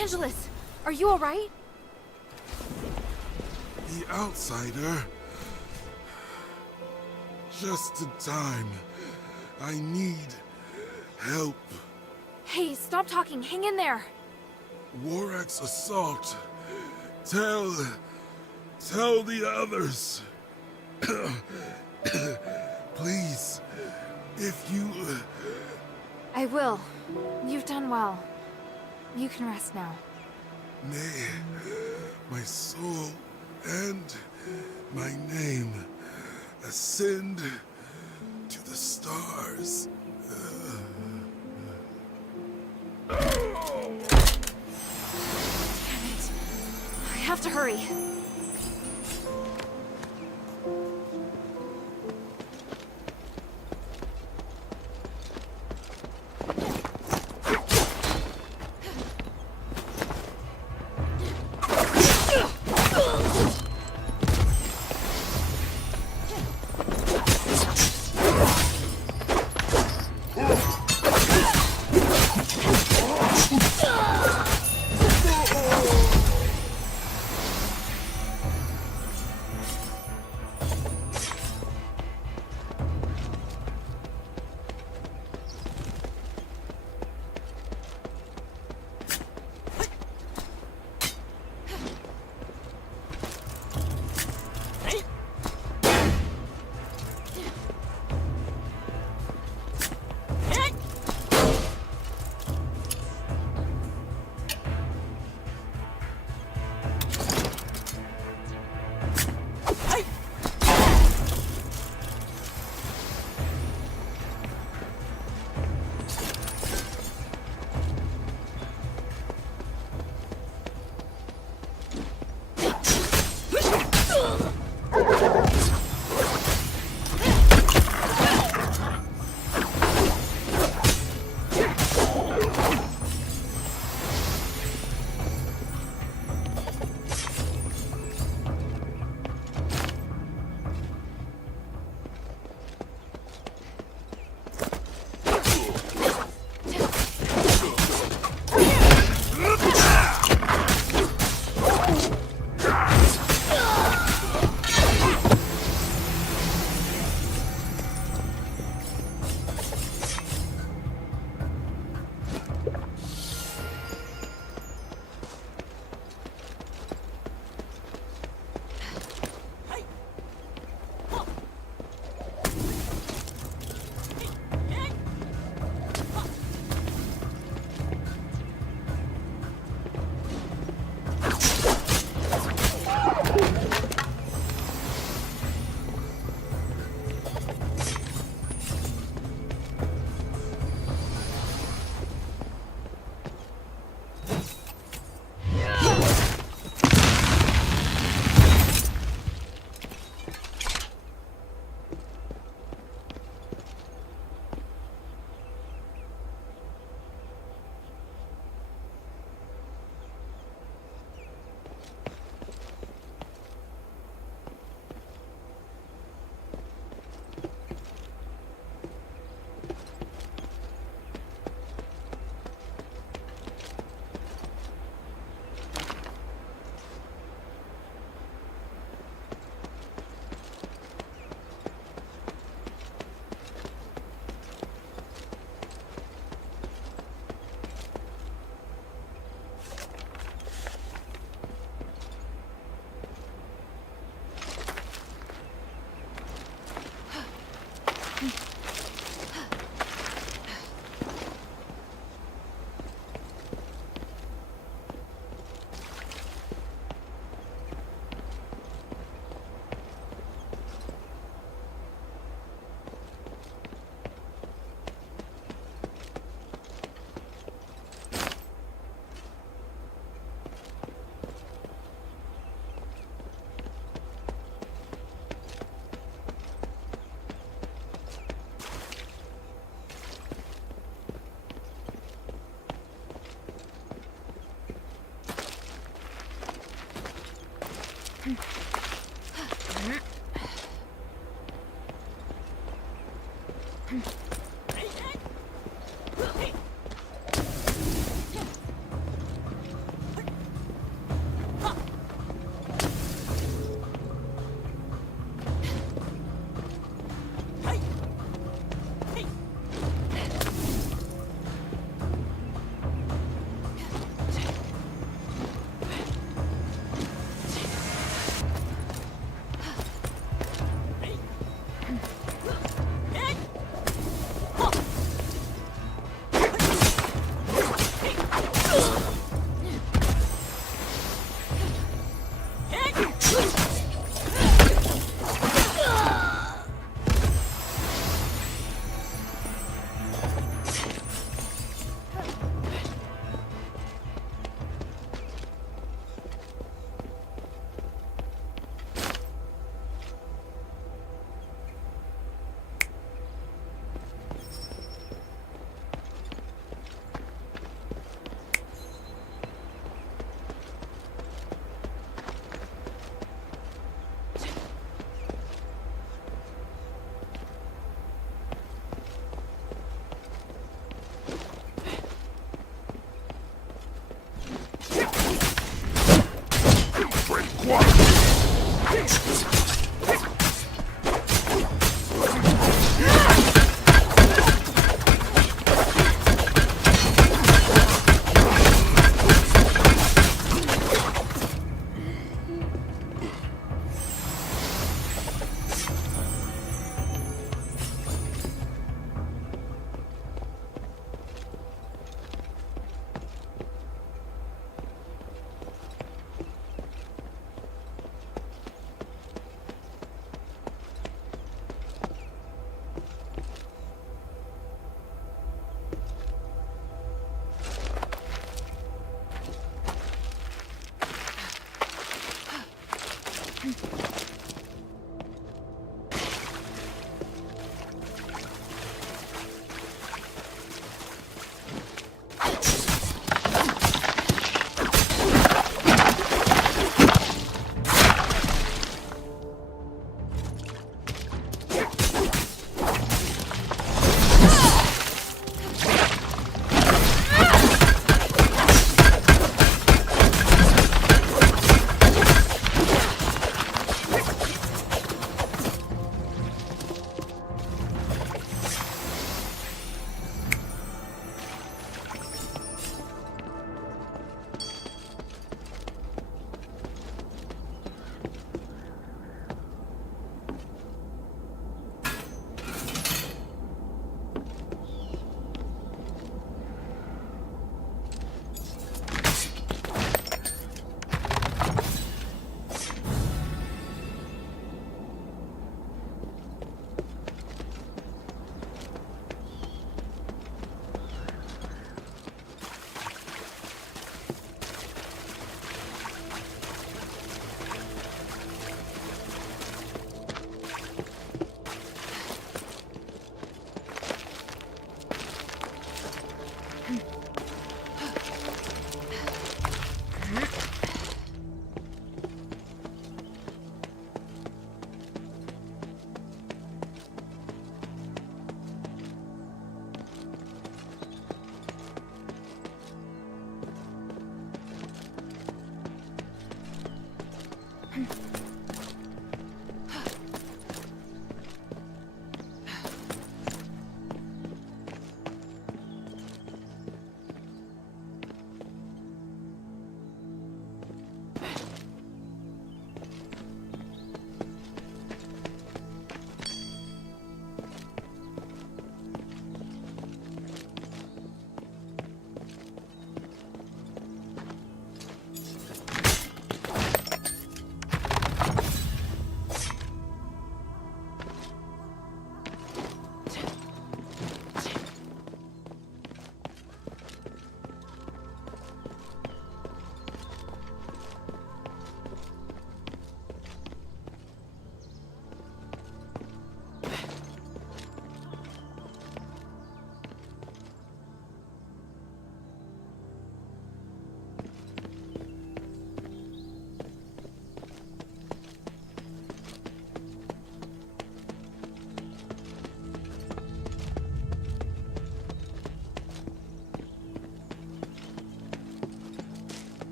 Angelus, are you alright? The outsider. Just in time. I need help. Hey, stop talking. Hang in there. Warak's assault. Tell the others. Please, if you... I will. You've done well. You can rest now. May my soul and my name ascend to the stars. Damn it. I have to hurry.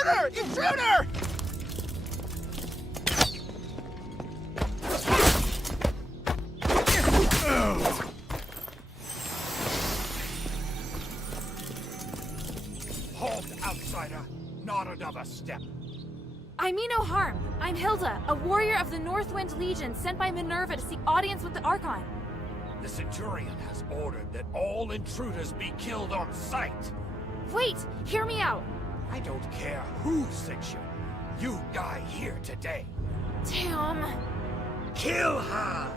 Intruder! Intruder! Halt, outsider! Not another step. I mean no harm. I'm Hilda, a warrior of the Northwind Legion sent by Minerva to seek audience with the Archon. The Centurion has ordered that all intruders be killed on sight. Wait! Hear me out! I don't care who sent you. You die here today. Damn. Kill her!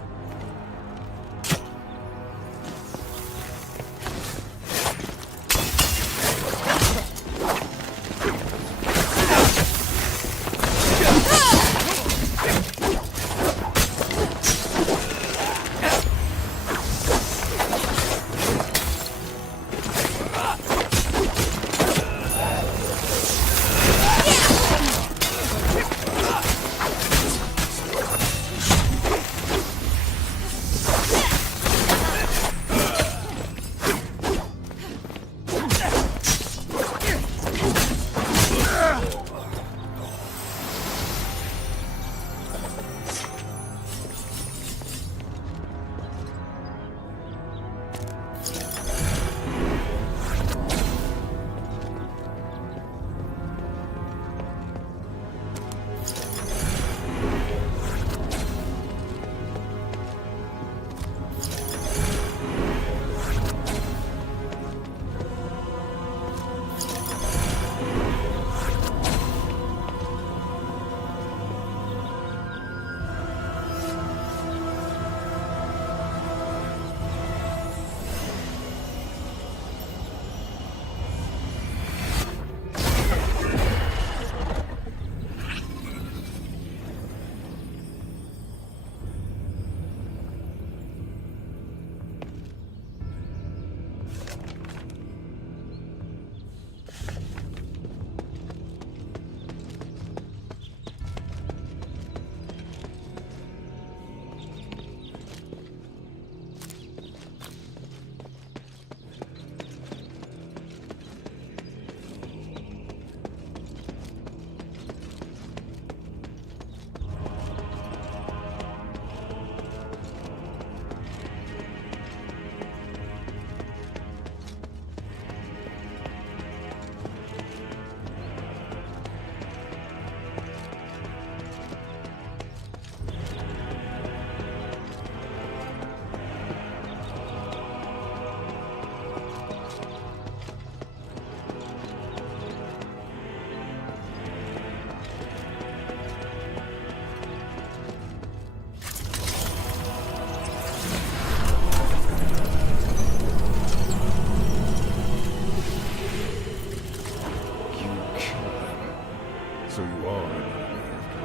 So you are an enemy after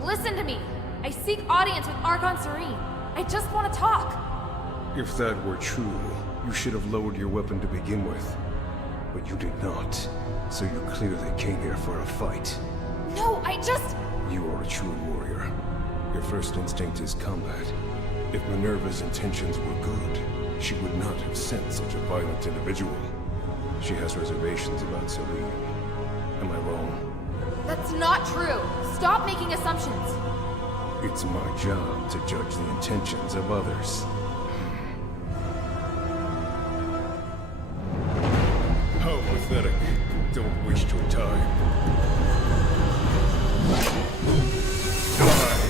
all. Listen to me! I seek audience with Archon Serene. I just want to talk. If that were true, you should have lowered your weapon to begin with. But you did not. So you clearly came here for a fight. No, I just... You are a true warrior. Your first instinct is combat. If Minerva's intentions were good, she would not have sent such a violent individual. She has reservations about Serene. Am I wrong? That's not true. Stop making assumptions. It's my job to judge the intentions of others. How pathetic. Don't waste your time. Die!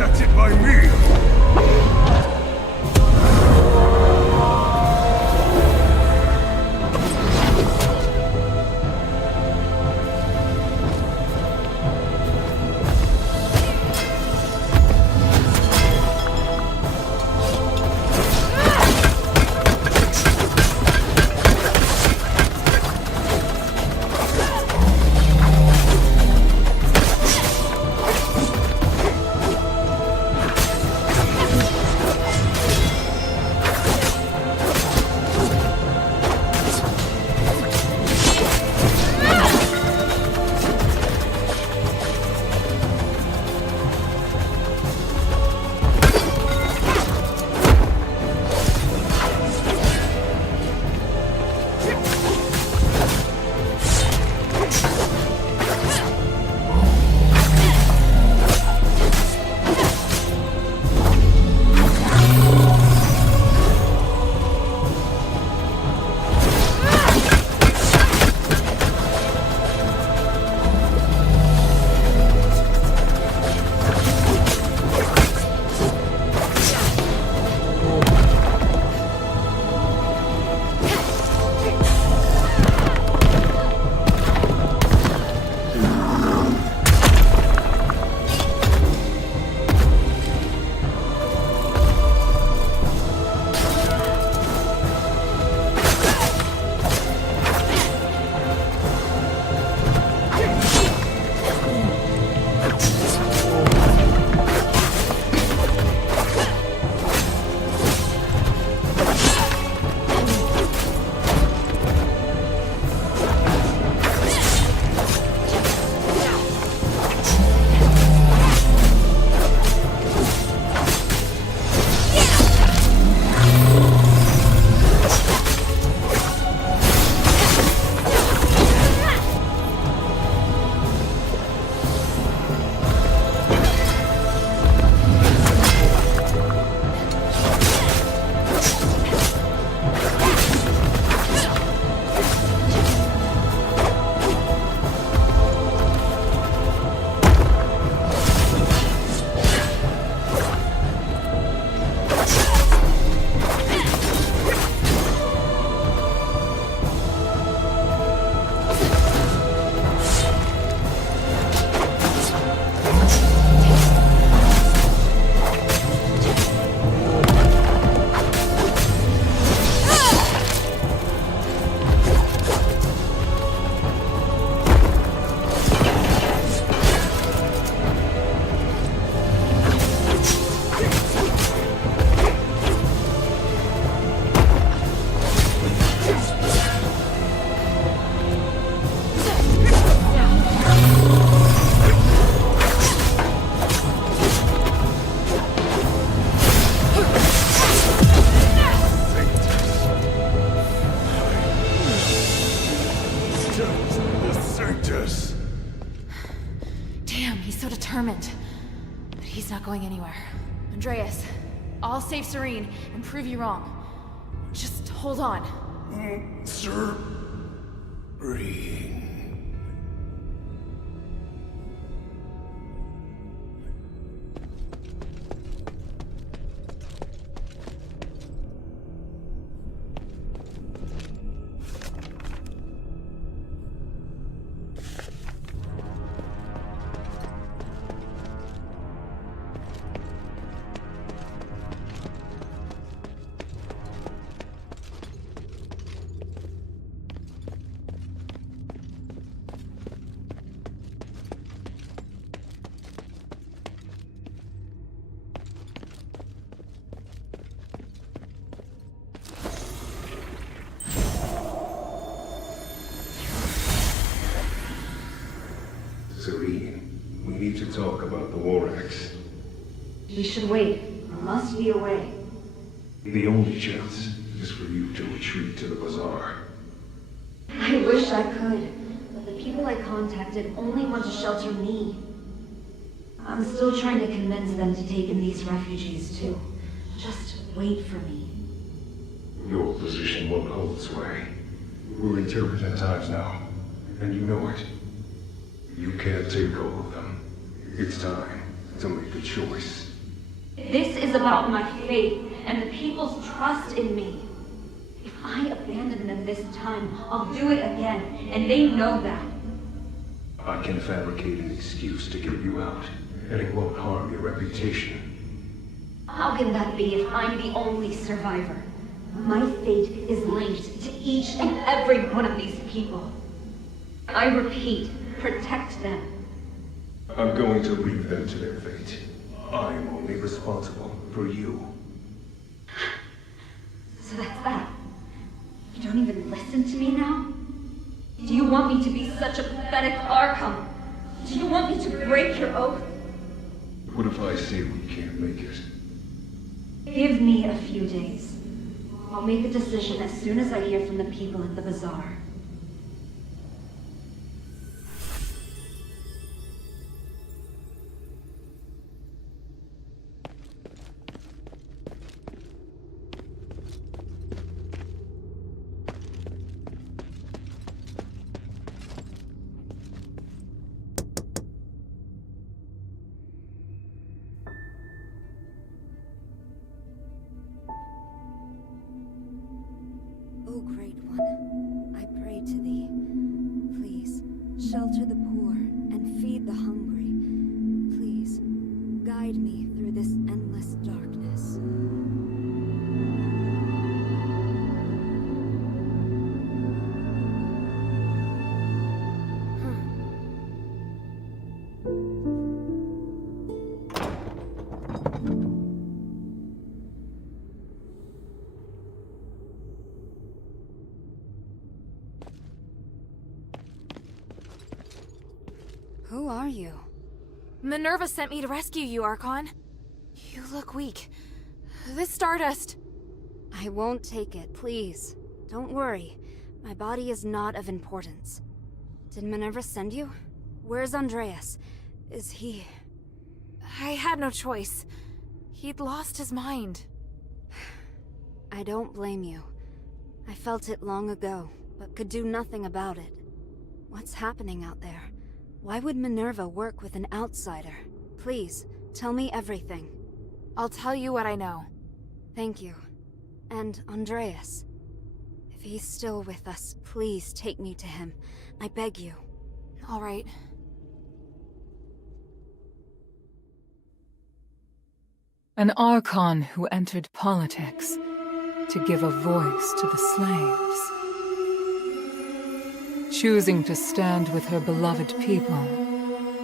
protected by me! Damn, he's so determined. But he's not going anywhere. Andreas, I'll save Serene and prove you wrong. Just hold on. Serene. Serene, we need to talk about the Warax. We should wait. There must be a way. The only chance is for you to retreat to the bazaar. I wish I could, but the people I contacted only want to shelter me. I'm still trying to convince them to take in these refugees too. Just wait for me. Your position won't hold sway. We're in turbulent times now, and you know it. You can't take all of them. It's time to make a choice. This is about my faith and the people's trust in me. If I abandon them this time, I'll do it again, and they know that. I can fabricate an excuse to get you out, and it won't harm your reputation. How can that be if I'm the only survivor? My fate is linked to each and every one of these people. I repeat, protect them. I'm going to leave them to their fate. I'm only responsible for you. So that's that. You don't even listen to me now? Do you want me to be such a pathetic Archon? Do you want me to break your oath? What if I say we can't make it? Give me a few days. I'll make a decision as soon as I hear from the people at the bazaar. O Great One, I pray to thee. Please, shelter the poor and feed the hungry. Please, guide me through this endless darkness. Who are you? Minerva sent me to rescue you, Archon. You look weak. This stardust... I won't take it, please. Don't worry. My body is not of importance. Did Minerva send you? Where's Andreas? Is he... I had no choice. He'd lost his mind. I don't blame you. I felt it long ago, but could do nothing about it. What's happening out there? Why would Minerva work with an outsider? Please, tell me everything. I'll tell you what I know. Thank you. And Andreas. If he's still with us, please take me to him. I beg you. All right. An Archon who entered politics to give a voice to the slaves. Choosing to stand with her beloved people,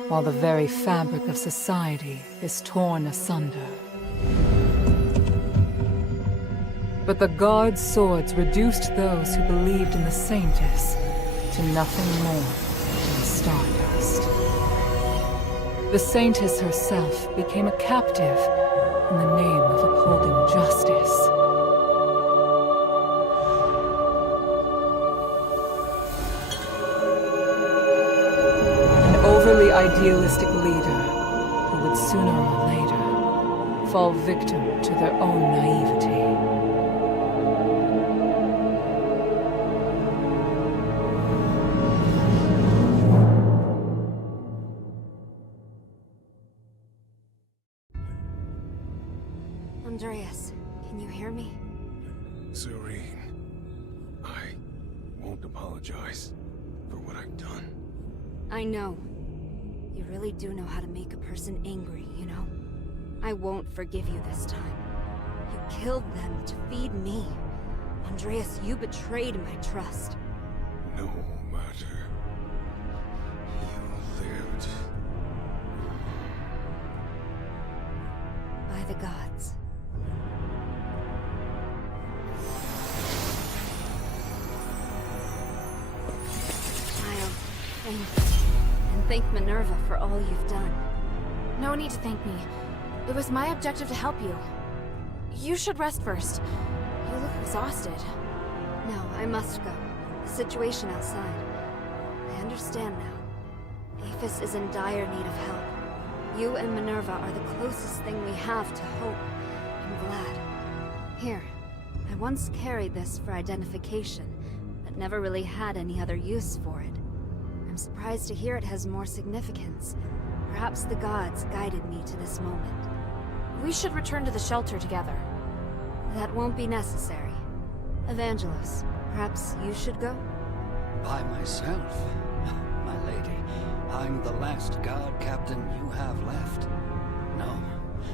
while the very fabric of society is torn asunder. But the Guard's swords reduced those who believed in the Saintess to nothing more than stardust. The Saintess herself became a captive in the name of upholding justice. Overly idealistic leader who would sooner or later fall victim to their own naivety. Andreas, can you hear me? Serene, I won't apologize for what I've done. I know. You really do know how to make a person angry, you know? I won't forgive you this time. You killed them to feed me. Andreas, you betrayed my trust. No matter. You lived. By the gods. I'll thank you. And thank Minerva for all you've done. No need to thank me. It was my objective to help you. You should rest first. You look exhausted. No, I must go. The situation outside. I understand now. Aphis is in dire need of help. You and Minerva are the closest thing we have to hope. I'm glad. Here, I once carried this for identification, but never really had any other use for it. I'm surprised to hear it has more significance. Perhaps the gods guided me to this moment. We should return to the shelter together. That won't be necessary. Evangelos, perhaps you should go? By myself? My lady, I'm the last guard captain you have left. No,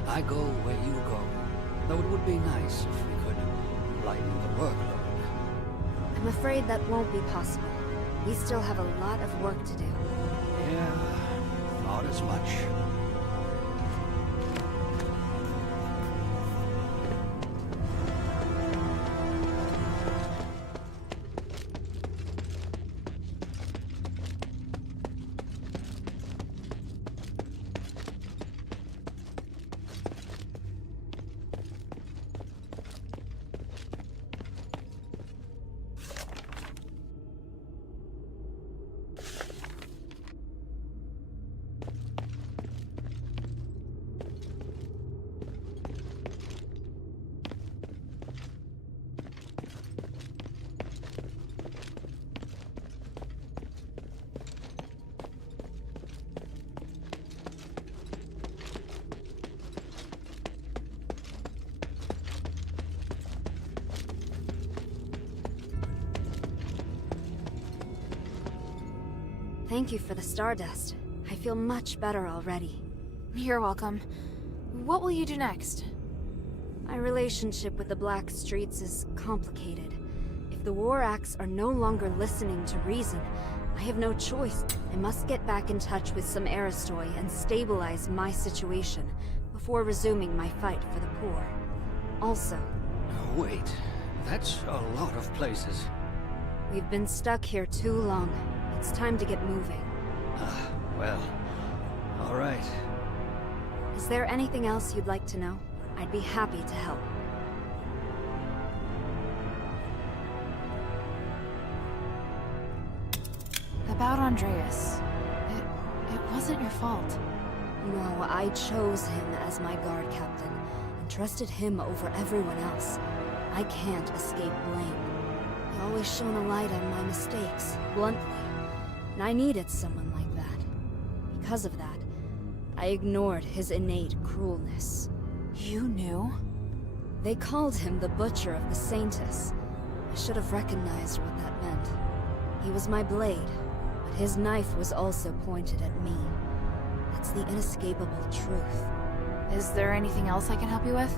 I go where you go. Though it would be nice if we could lighten the workload. I'm afraid that won't be possible. We still have a lot of work to do. Yeah, thought as much. Thank you for the stardust. I feel much better already. You're welcome. What will you do next? My relationship with the Black Streets is complicated. If the War Acts are no longer listening to reason, I have no choice. I must get back in touch with some Aristoi and stabilize my situation before resuming my fight for the poor. Also, Wait, that's a lot of places. we've been stuck here too long. It's time to get moving. Well, all right. Is there anything else you'd like to know? I'd be happy to help. About Andreas. It wasn't your fault. No, I chose him as my guard captain, and trusted him over everyone else. I can't escape blame. He always shone a light on my mistakes, bluntly. And I needed someone like that. Because of that, I ignored his innate cruelness. You knew? They called him the Butcher of the Saintus. I should have recognized what that meant. He was my blade, but his knife was also pointed at me. That's the inescapable truth. Is there anything else I can help you with?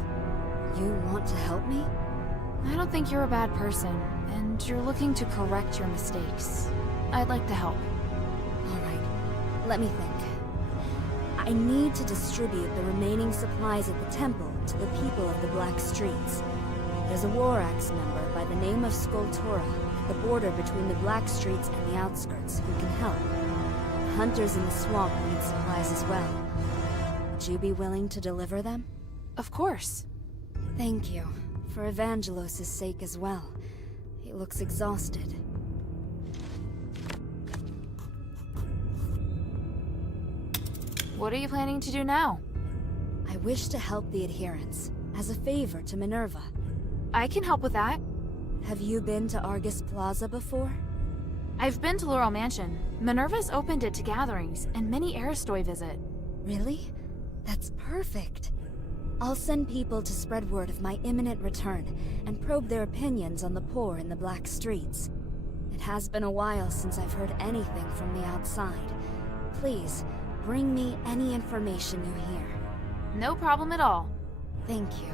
You want to help me? I don't think you're a bad person, and you're looking to correct your mistakes. I'd like to help. Alright, let me think. I need to distribute the remaining supplies at the temple to the people of the Black Streets. There's a War Axe member by the name of Skultura at the border between the Black Streets and the outskirts who can help. The hunters in the swamp need supplies as well. Would you be willing to deliver them? Of course. Thank you. For Evangelos' sake as well. He looks exhausted. What are you planning to do now? I wish to help the adherents, as a favor to Minerva. I can help with that. Have you been to Argus Plaza before? I've been to Laurel Mansion. Minerva's opened it to gatherings, and many Aristoi visit. Really? That's perfect. I'll send people to spread word of my imminent return, and probe their opinions on the poor in the Black Streets. It has been a while since I've heard anything from the outside. Please, bring me any information you hear. No problem at all. Thank you.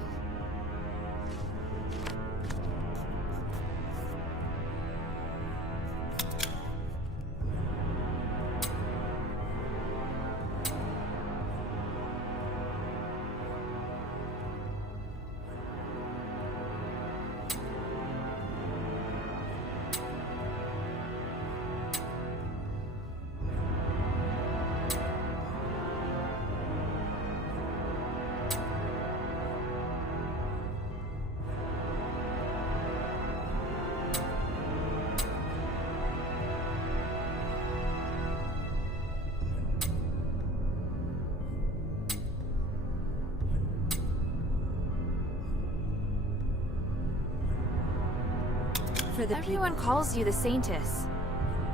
For the Everyone calls you the Saintess.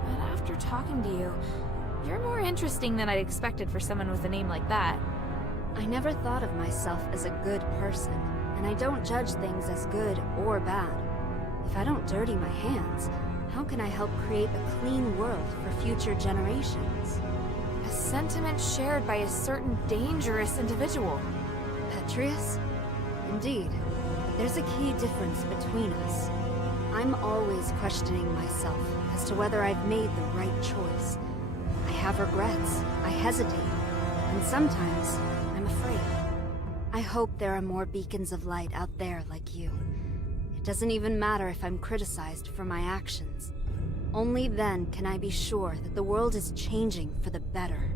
But after talking to you, you're more interesting than I'd expected for someone with a name like that. I never thought of myself as a good person, and I don't judge things as good or bad. If I don't dirty my hands, how can I help create a clean world for future generations? A sentiment shared by a certain dangerous individual. Petrius? Indeed, but there's a key difference between us. I'm always questioning myself as to whether I've made the right choice. I have regrets, I hesitate, and sometimes I'm afraid. I hope there are more beacons of light out there like you. It doesn't even matter if I'm criticized for my actions. Only then can I be sure that the world is changing for the better.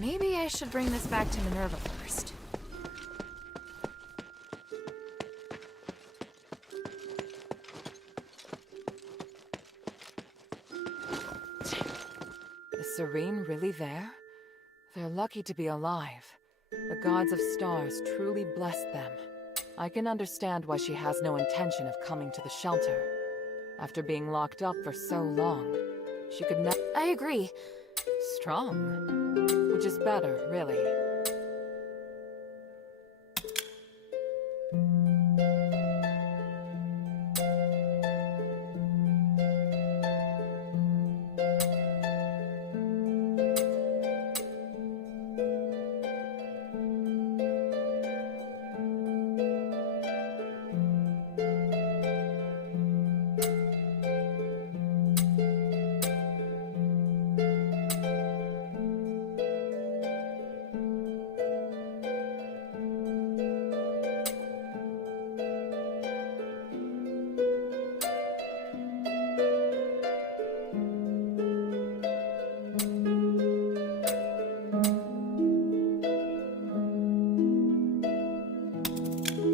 Maybe I should bring this back to Minerva first. Is Serene really there? They're lucky to be alive. The gods of stars truly blessed them. I can understand why she has no intention of coming to the shelter. After being locked up for so long, she could never— I agree. Strong. Which is better, really.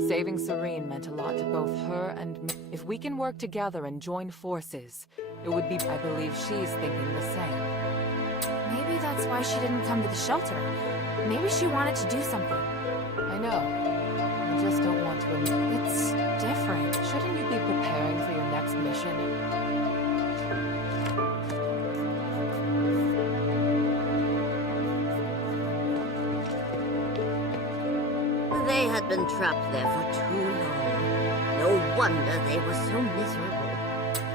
Saving Serene meant a lot to both her and me. If we can work together and join forces, it would be— I believe she's thinking the same. Maybe that's why she didn't come to the shelter. Maybe she wanted to do something. I know. I just don't want to admit— It's different. Shouldn't you be preparing for your next mission? They had been trapped there for too long. No wonder they were so miserable.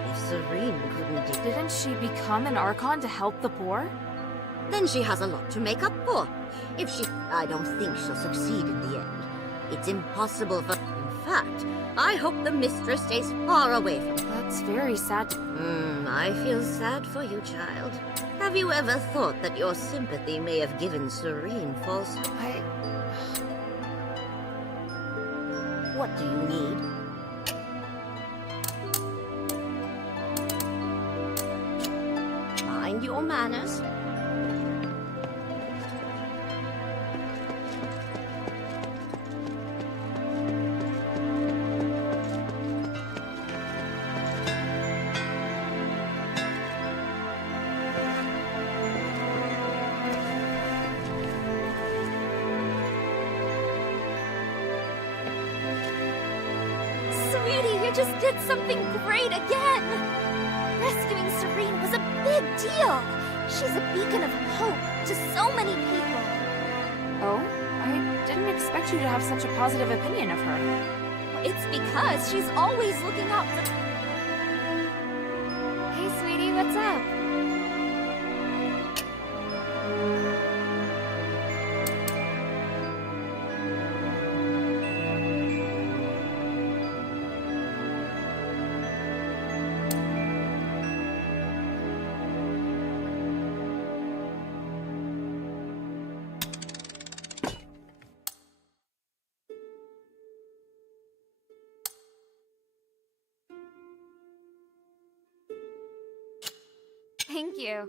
If Serene couldn't Didn't she become an Archon to help the poor? then she has a lot to make up for. If she... I don't think she'll succeed in the end. It's impossible for... In fact, I hope the mistress stays far away from her. That's very sad. I feel sad for you, child. Have you ever thought that your sympathy may have given Serene false... What do you need? Mind your manners. Sweetie, you just did something great again! Rescuing Serene was a big deal! She's a beacon of hope to so many people. Oh? I didn't expect you to have such a positive opinion of her. It's because she's always looking out for... Hey, sweetie, what's up? Thank you.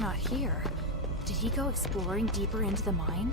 Asterigos not here. Did he go exploring deeper into the mine?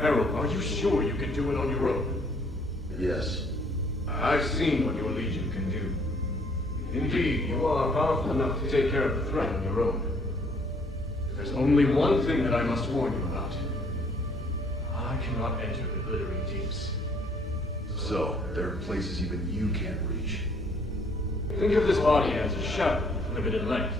Harold, are you sure you can do it on your own? Yes. I've seen what your Legion can do. Indeed, you are powerful enough to take care of the threat on your own. There's only one thing that I must warn you about. I cannot enter the glittering deeps. So, there are places even you can't reach. Think of this body as a shadow with limited length.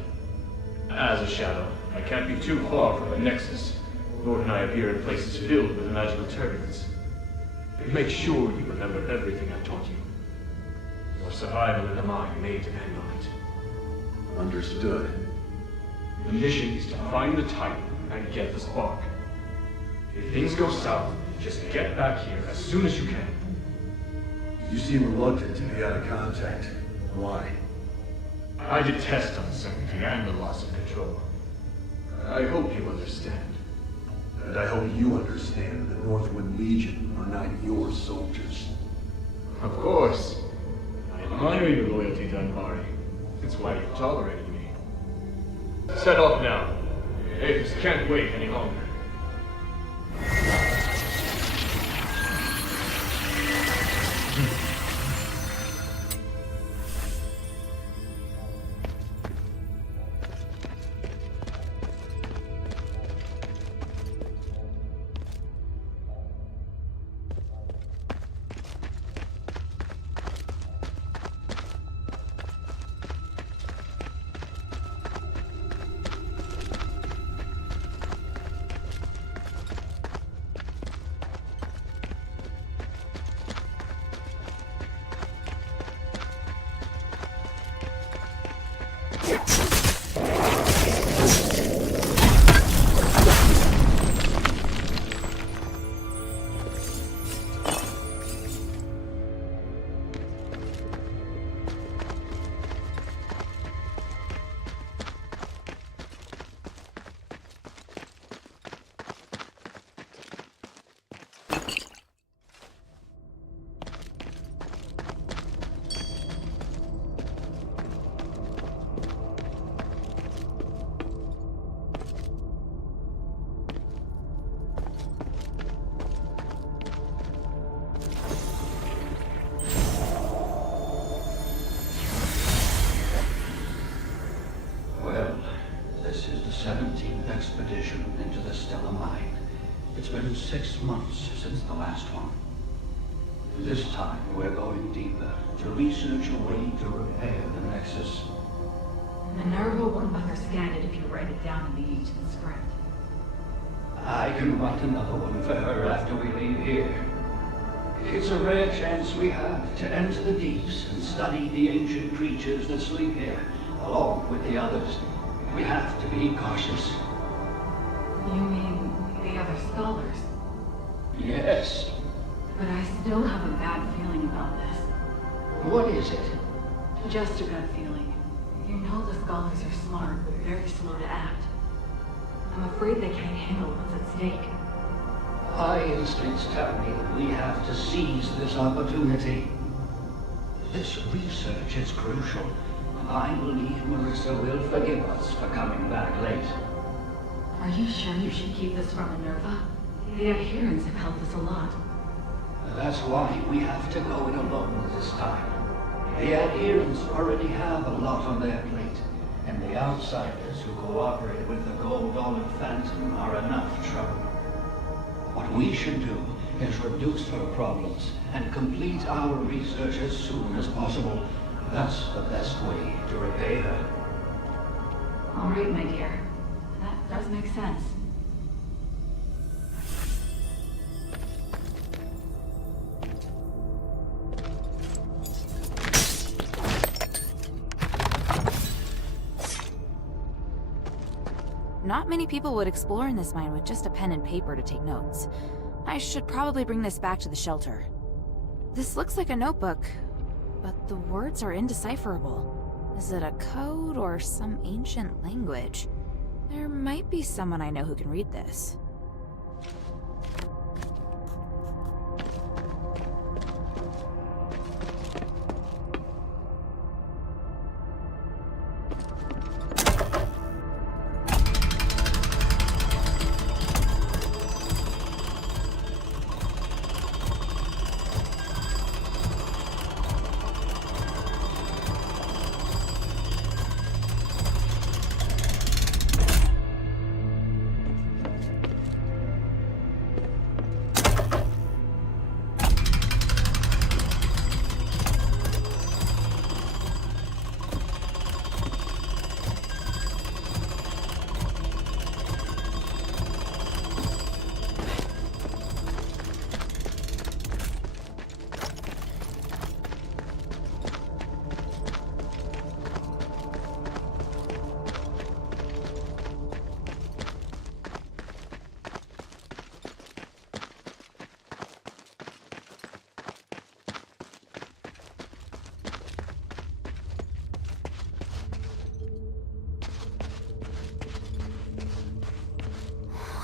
As a shadow, I can't be too far from the Nexus, nor can I appear in places filled with magical turbulence. Make sure you remember everything I taught you. Your survival in the mine may depend on it. Understood. The mission is to find the Titan and get the spark. If things go south, just get back here as soon as you can. You seem reluctant to be out of contact. Why? I detest uncertainty and the loss of control. I hope you understand. And I hope you understand the Northwind Legion are not your soldiers. Of course. I admire your loyalty to Anvari. It's why you've tolerated me. Set off now. Avis can't wait any longer. This is the 17th expedition into the Stellar Mine. It's been 6 months since the last one. This time, we're going deeper to research a way to repair the Nexus. Minerva won't understand it if you write it down in the ancient script. I can write another one for her after we leave here. It's a rare chance we have to enter the deeps and study the ancient creatures that sleep here, along with the others. We have to be cautious. You mean the other scholars? Yes. But I still have a bad feeling about this. What is it? Just a gut feeling. You know the scholars are smart, but very slow to act. I'm afraid they can't handle what's at stake. My instincts tell me that we have to seize this opportunity. This research is crucial. I believe Marissa will forgive us for coming back late. Are you sure you should keep this from Minerva? The adherents have helped us a lot. That's why we have to go it alone this time. The adherents already have a lot on their plate. The outsiders who cooperate with the gold-dollar Phantom are enough trouble. What we should do is reduce her problems and complete our research as soon as possible. That's the best way to repay her. All right, my dear. That does make sense. Not many people would explore in this mine with just a pen and paper to take notes. I should probably bring this back to the shelter. This looks like a notebook, but the words are indecipherable. Is it a code or some ancient language? There might be someone I know who can read this.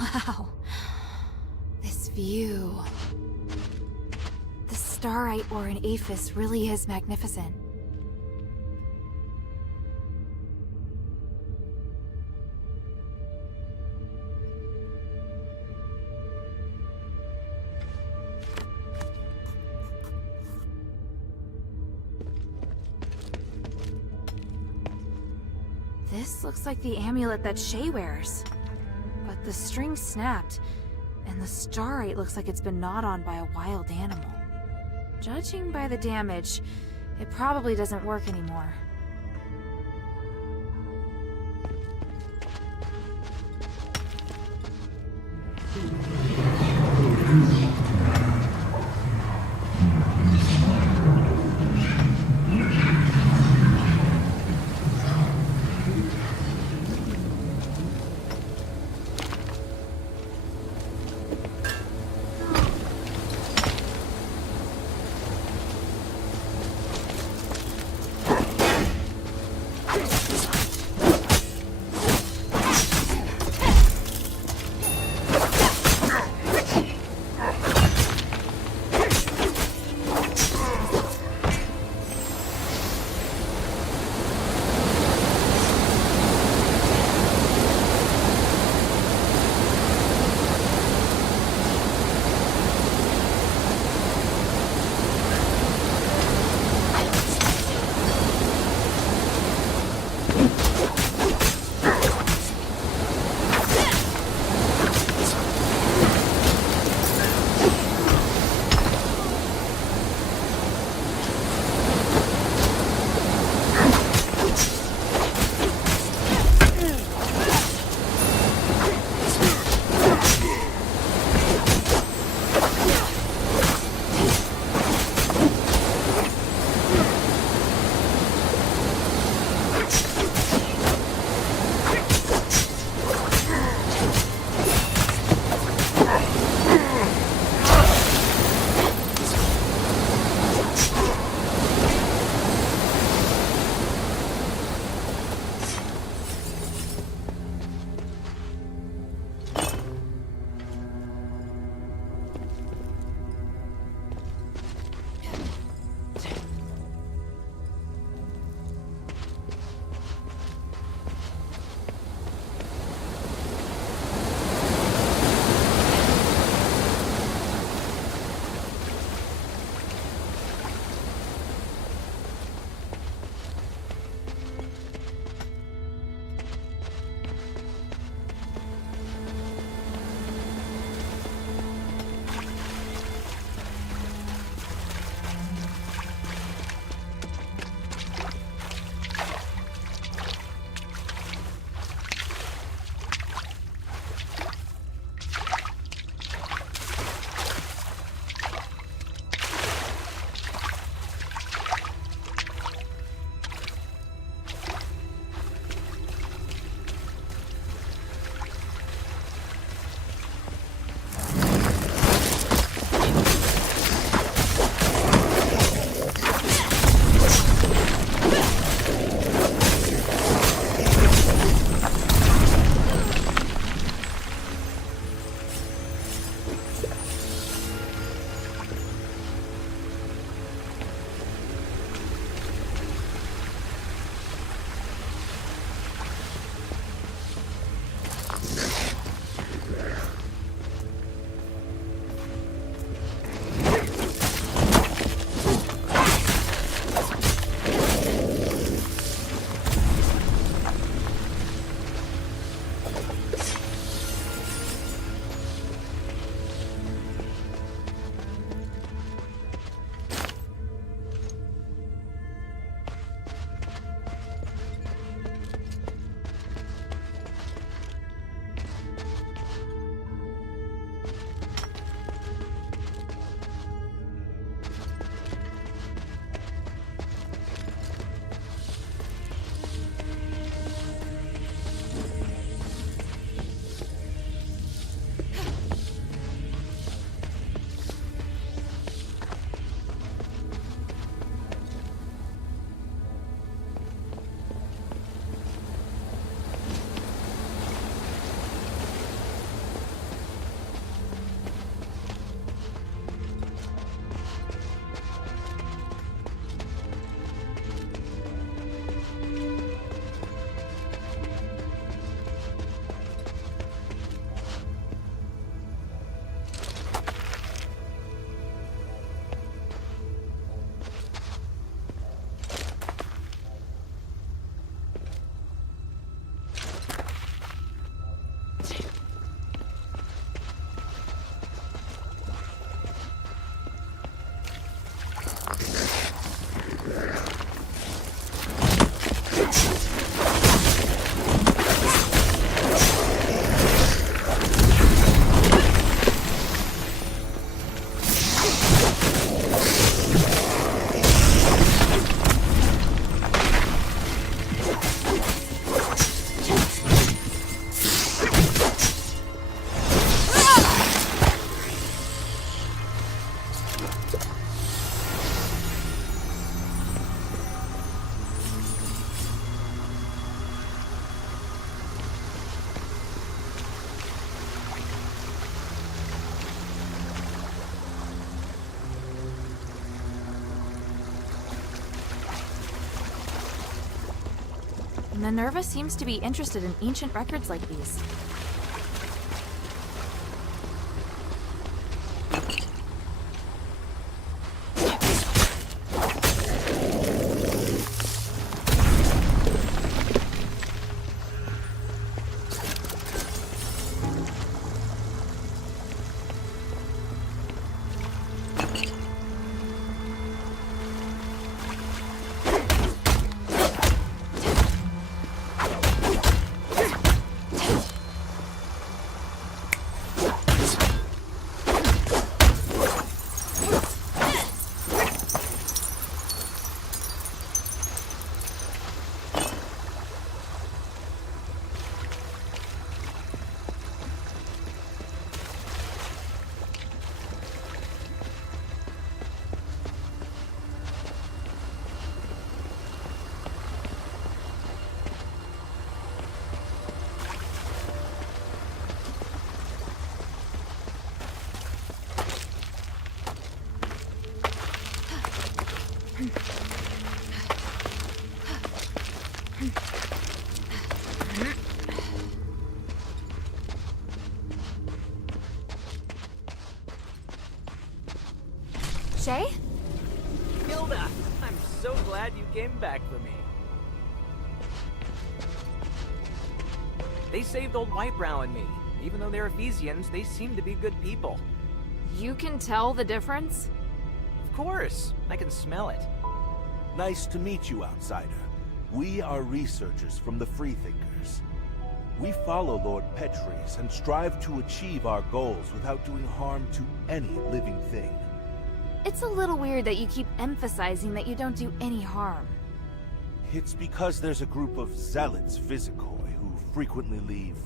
Wow. This view. The starite ore in Aphis really is magnificent. This looks like the amulet that Shay wears. But the string snapped, and the starite looks like it's been gnawed on by a wild animal. Judging by the damage, it probably doesn't work anymore. Minerva seems to be interested in ancient records like these. Shay? Hilda! I'm so glad you came back for me. They saved old Whitebrow and me. Even though they're Ephesians, they seem to be good people. You can tell the difference? Of course. I can smell it. Nice to meet you, outsider. We are researchers from the Freethinkers. We follow Lord Petres and strive to achieve our goals without doing harm to any living thing. It's a little weird that you keep emphasizing that you don't do any harm. It's because there's a group of zealots Vizikoi who frequently leave,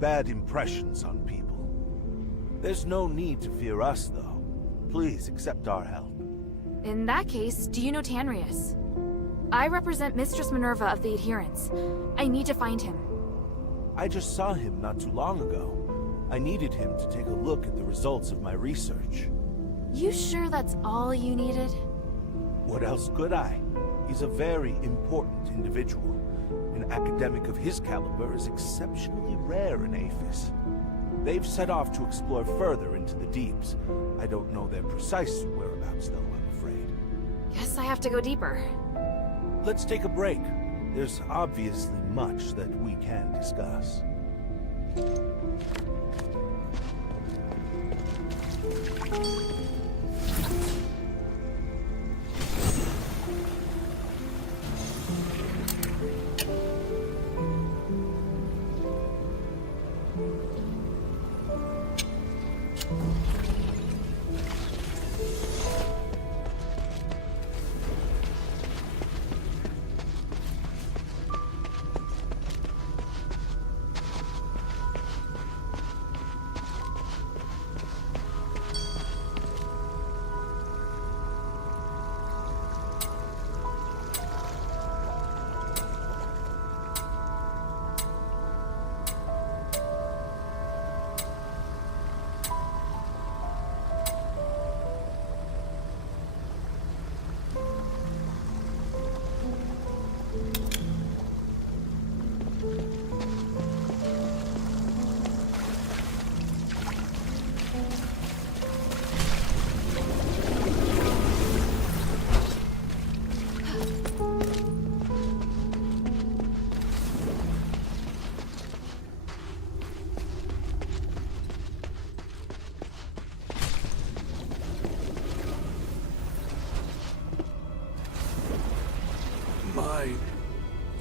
bad impressions on people. There's no need to fear us, though. Please accept our help. In that case, do you know Tanrius? I represent Mistress Minerva of the Adherents. I need to find him. I just saw him not too long ago. I needed him to take a look at the results of my research. You sure that's all you needed? What else could I? He's a very important individual. An academic of his caliber is exceptionally rare in Aphis. They've set off to explore further into the deeps. I don't know their precise whereabouts, though, I'm afraid. Guess I have to go deeper. Let's take a break. There's obviously much that we can discuss.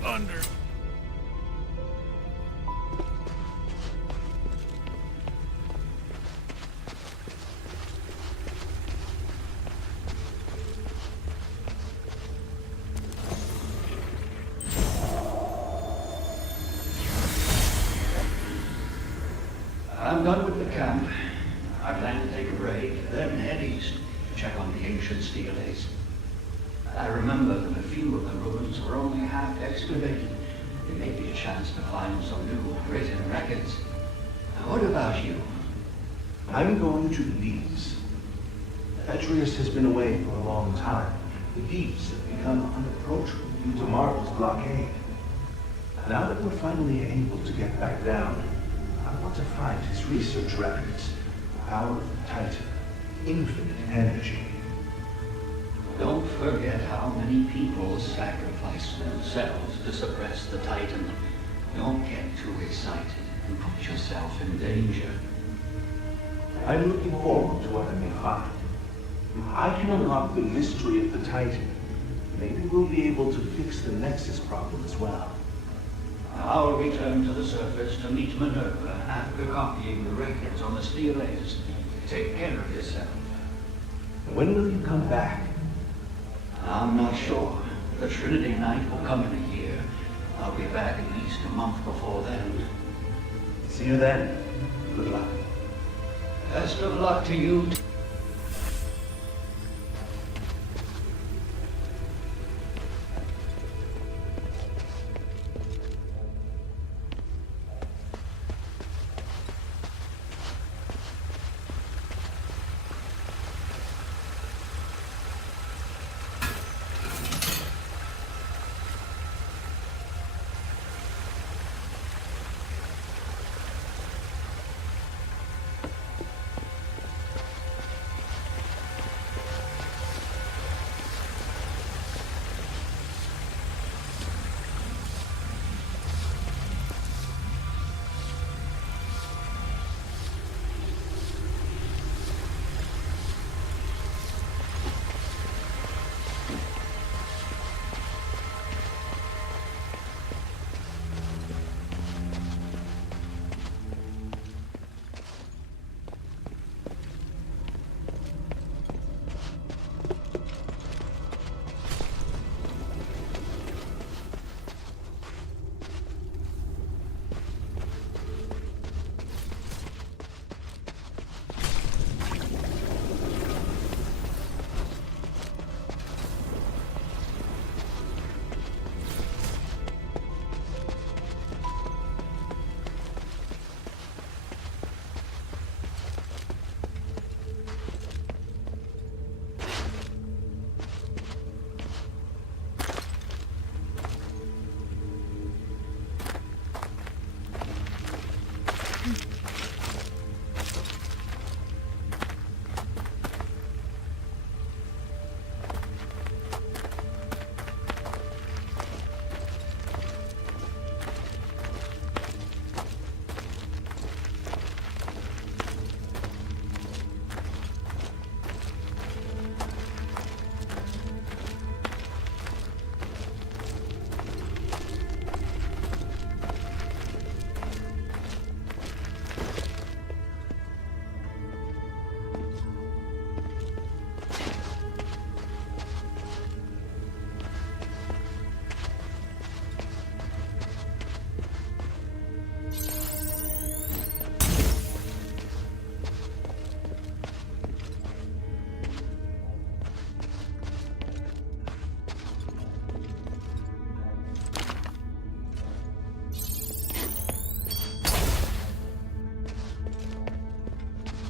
Under. I'm done with the camp. I plan to take a break, then head east to check on the ancient steelates. I remember that a few of the ruins were only half excavated. It may be a chance to find some new written records. What about you? I'm going to the deeps. Petrius has been away for a long time. The deeps have become unapproachable due to Marvel's blockade. Now that we're finally able to get back down, I want to find his research records. Power of the Titan. Infinite energy. Don't forget how many people sacrifice themselves to suppress the Titan. Don't get too excited and put yourself in danger. I'm looking forward to what I may find. If I can unlock the mystery of the Titan, maybe we'll be able to fix the Nexus problem as well. I'll return to the surface to meet Minerva after copying the records on the steles. Take care of yourself. When will you come back? I'm not sure. The Trinity Night will come in a year. I'll be back at least a month before then. See you then. Good luck. Best of luck to you.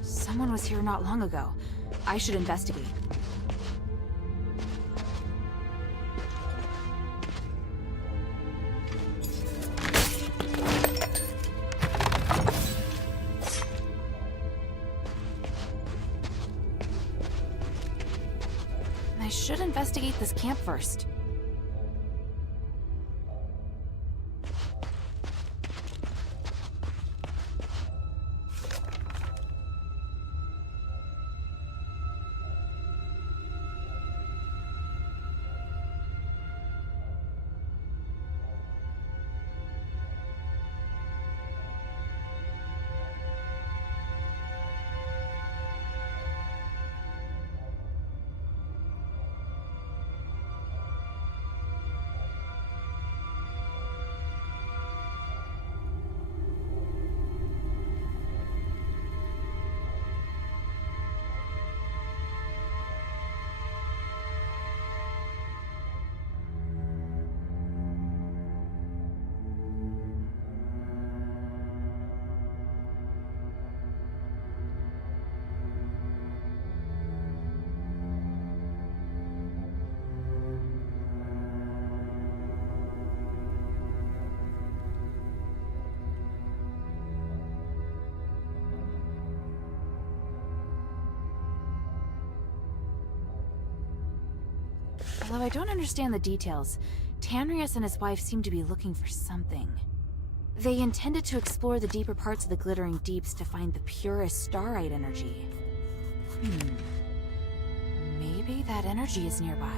Someone was here not long ago. I should investigate. I should investigate this camp first. Although I don't understand the details, Tanrius and his wife seem to be looking for something. They intended to explore the deeper parts of the Glittering Deeps to find the purest starite energy. Maybe that energy is nearby.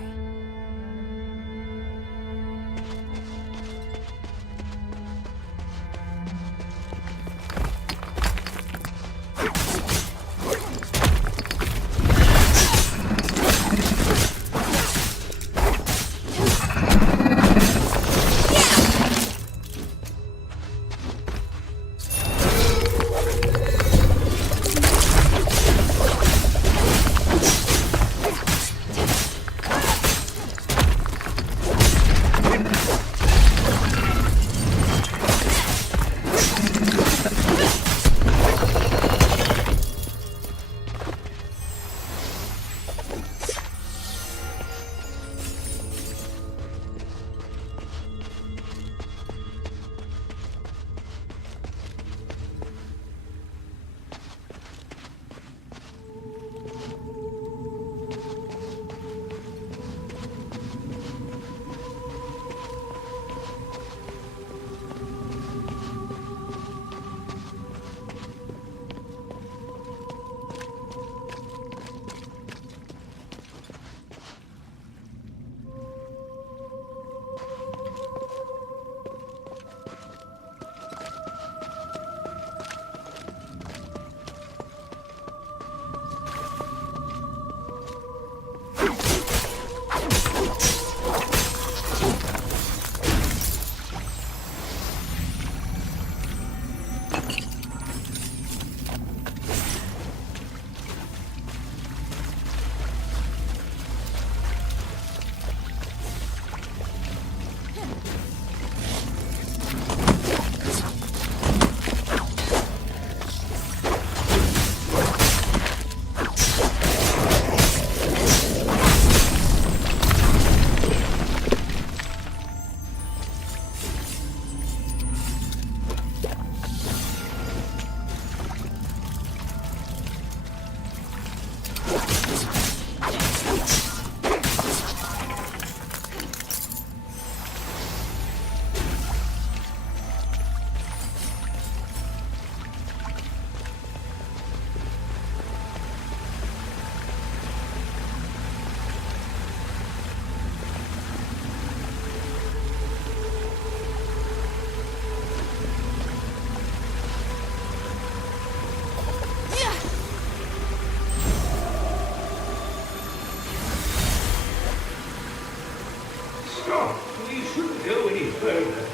Stop! We shouldn't go any further.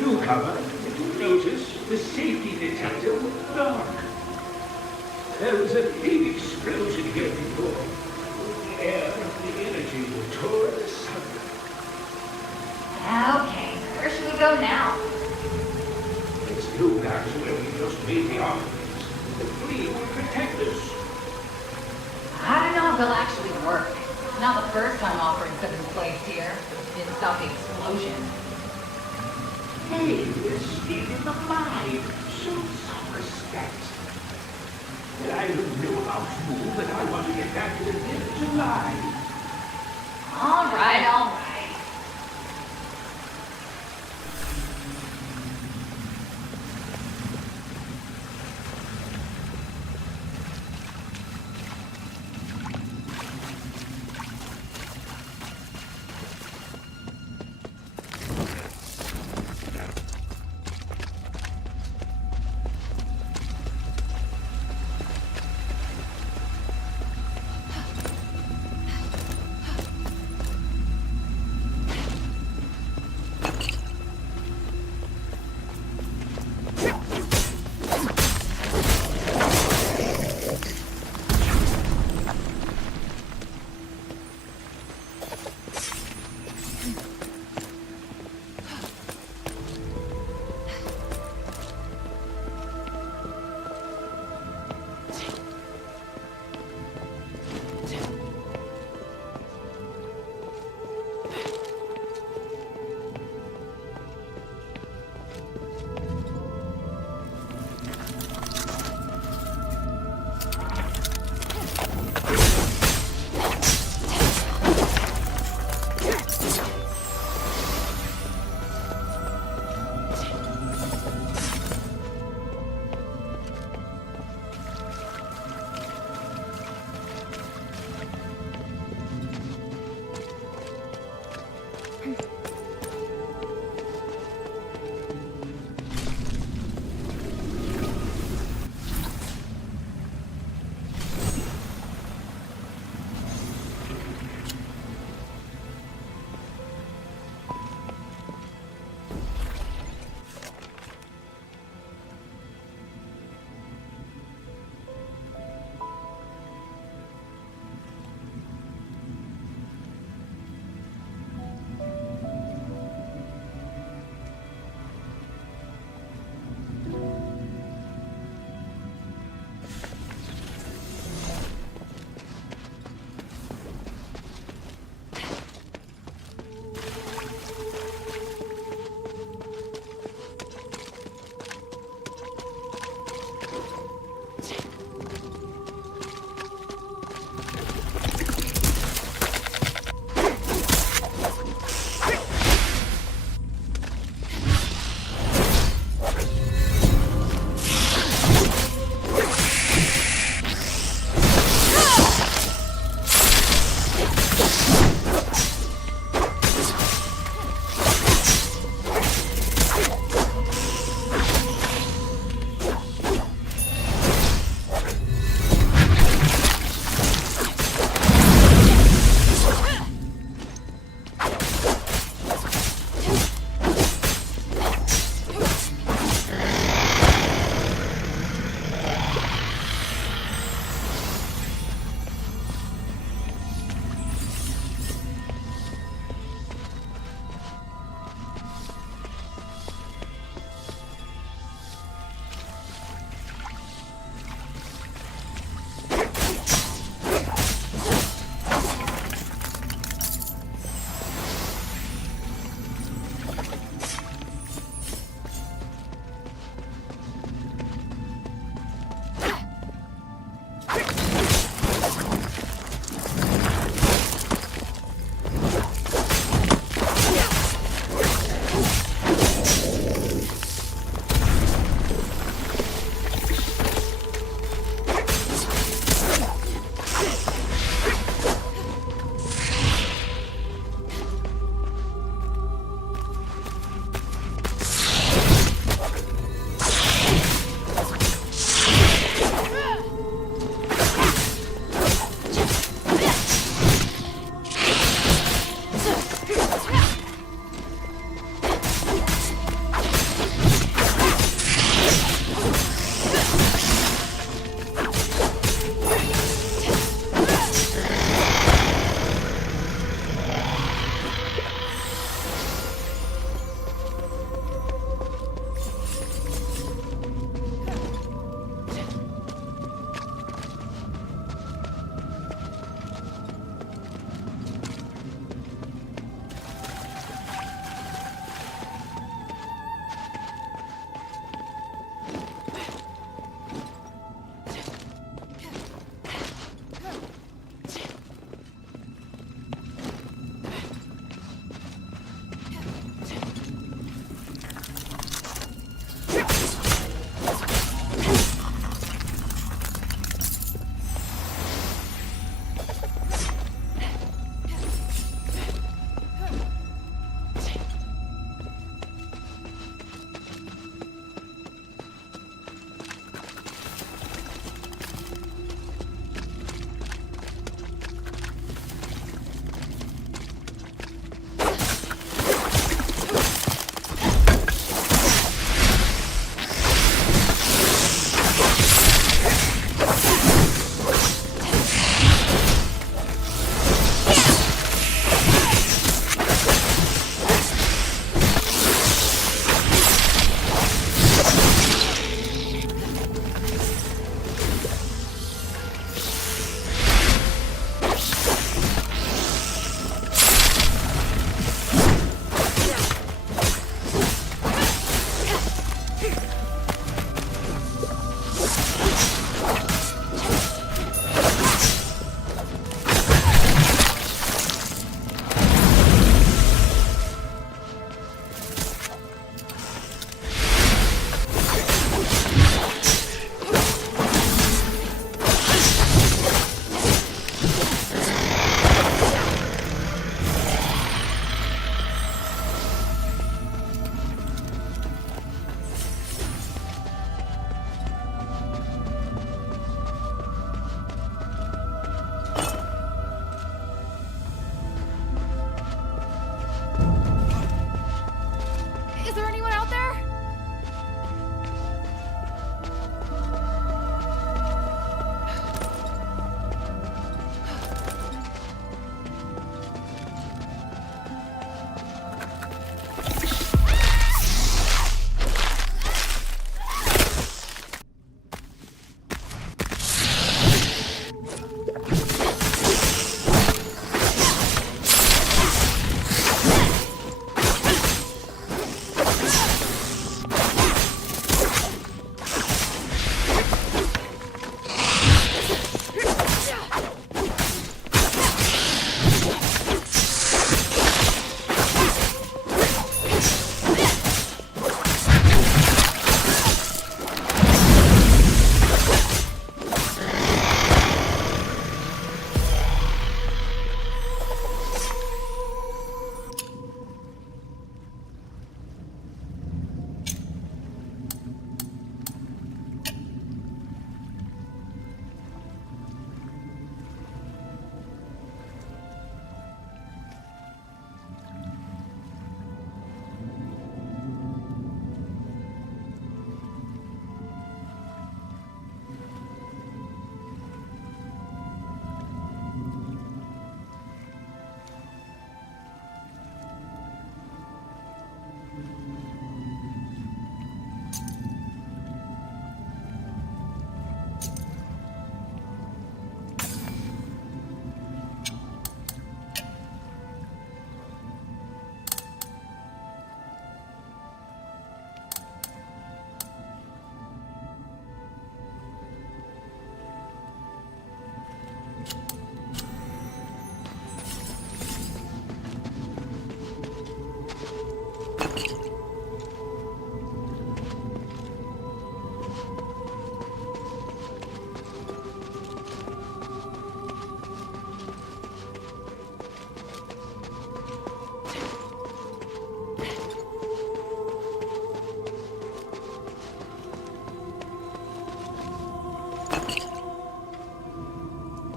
Newcomer, did you notice the safety detector was dark? There was a big explosion here before. The air and the energy were tore asunder. Okay, where should we go now? Let's go back to where we just made the offerings. The flea will protect us. I don't know if it'll actually work. It's not the first time offerings have been placed here. Didn't stop the explosion. Hey, we're stealing the mine. Show some respect. I don't know how to move, but I want to get back to the village alive. All right, all right.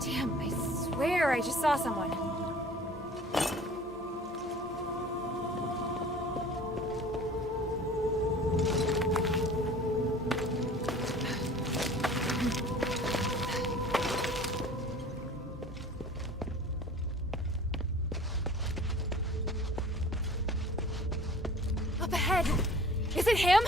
Damn, I swear I just saw someone. Up ahead. Is it him?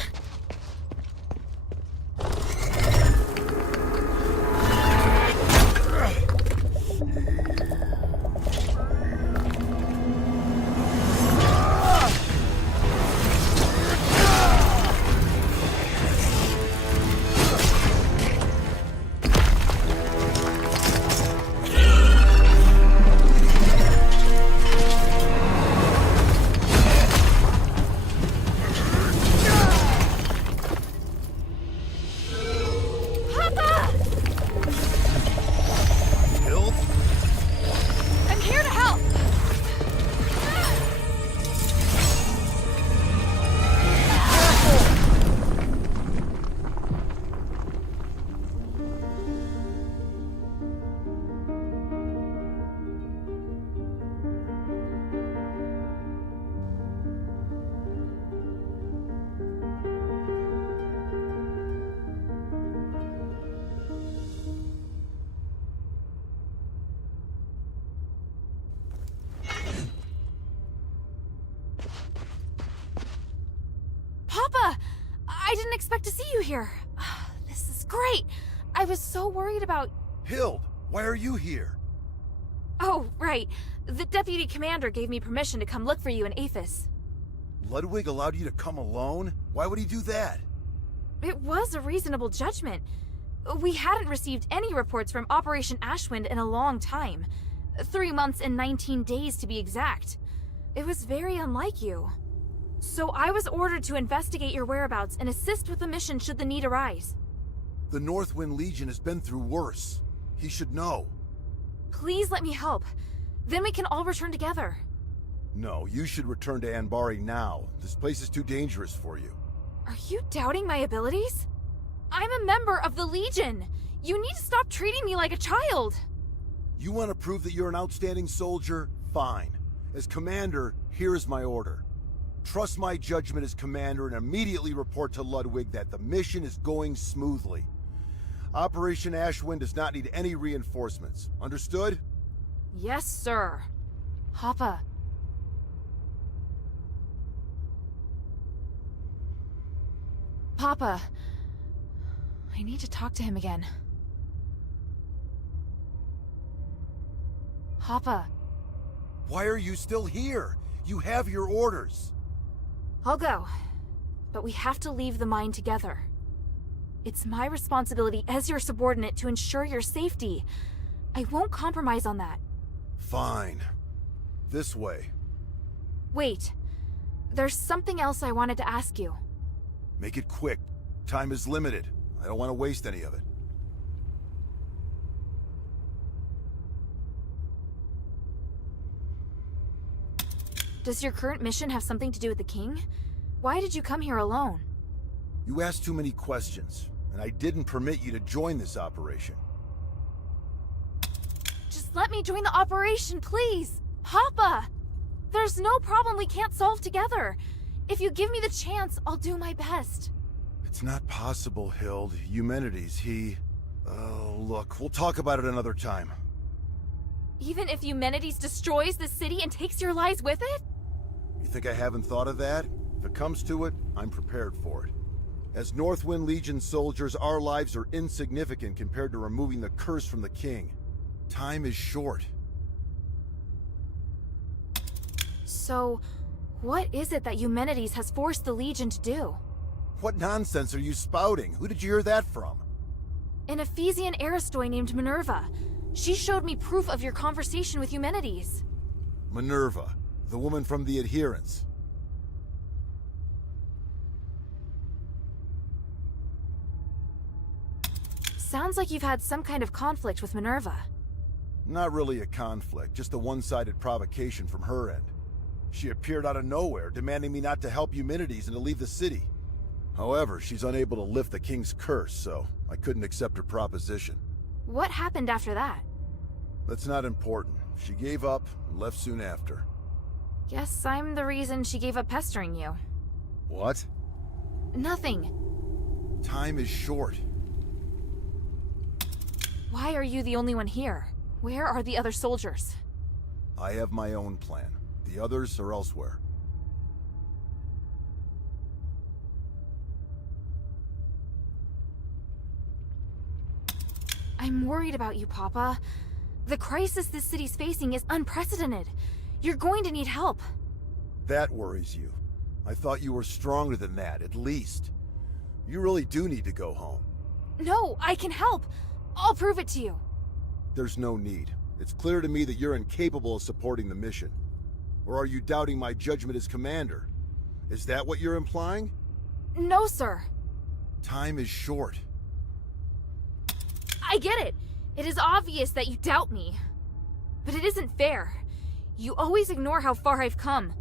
I'm here to help! Papa! I didn't expect to see you here. This is great. I was so worried about... Hild, why are you here? Oh, right. The deputy commander gave me permission to come look for you in Aphis. Ludwig allowed you to come alone? Why would he do that? It was a reasonable judgment. We hadn't received any reports from Operation Ashwind in a long time. 3 months and 19 days to be exact. It was very unlike you. So I was ordered to investigate your whereabouts and assist with the mission should the need arise. The Northwind Legion has been through worse. He should know. Please let me help. Then we can all return together. No, you should return to Anbari now. This place is too dangerous for you. Are you doubting my abilities? I'm a member of the Legion. You need to stop treating me like a child. You want to prove that you're an outstanding soldier? Fine. As commander, here is my order. Trust my judgment as commander and immediately report to Ludwig that the mission is going smoothly. Operation Ashwind does not need any reinforcements. Understood? Yes, sir. Papa. Papa. I need to talk to him again. Papa. Why are you still here? You have your orders. I'll go. But we have to leave the mine together. It's my responsibility as your subordinate to ensure your safety. I won't compromise on that. Fine. This way. Wait. There's something else I wanted to ask you. Make it quick. Time is limited. I don't want to waste any of it. Does your current mission have something to do with the king? Why did you come here alone? You asked too many questions, and I didn't permit you to join this operation. Just let me join the operation, please! Papa! There's no problem we can't solve together. If you give me the chance, I'll do my best. It's not possible, Hild. Eumenides, he... Oh, look, we'll talk about it another time. Even if Eumenides destroys the city and takes your lives with it? You think I haven't thought of that? If it comes to it, I'm prepared for it. As Northwind Legion soldiers, our lives are insignificant compared to removing the curse from the king. Time is short. So, what is it that Eumenides has forced the Legion to do? What nonsense are you spouting? Who did you hear that from? An Ephesian Aristoi named Minerva. She showed me proof of your conversation with Eumenides. Minerva, the woman from the Adherents. Sounds like you've had some kind of conflict with Minerva. Not really a conflict, just a one-sided provocation from her end. She appeared out of nowhere, demanding me not to help Eumenides and to leave the city. However, she's unable to lift the king's curse, so I couldn't accept her proposition. What happened after that? That's not important. She gave up and left soon after. Guess I'm the reason she gave up pestering you. What? Nothing. Time is short. Why are you the only one here? Where are the other soldiers? I have my own plan. The others are elsewhere. I'm worried about you, Papa. The crisis this city's facing is unprecedented. You're going to need help. That worries you. I thought you were stronger than that, at least. You really do need to go home. No, I can help. I'll prove it to you. There's no need. It's clear to me that you're incapable of supporting the mission. Or are you doubting my judgment as commander? Is that what you're implying? No, sir. Time is short. I get it. It is obvious that you doubt me. But it isn't fair. You always ignore how far I've come.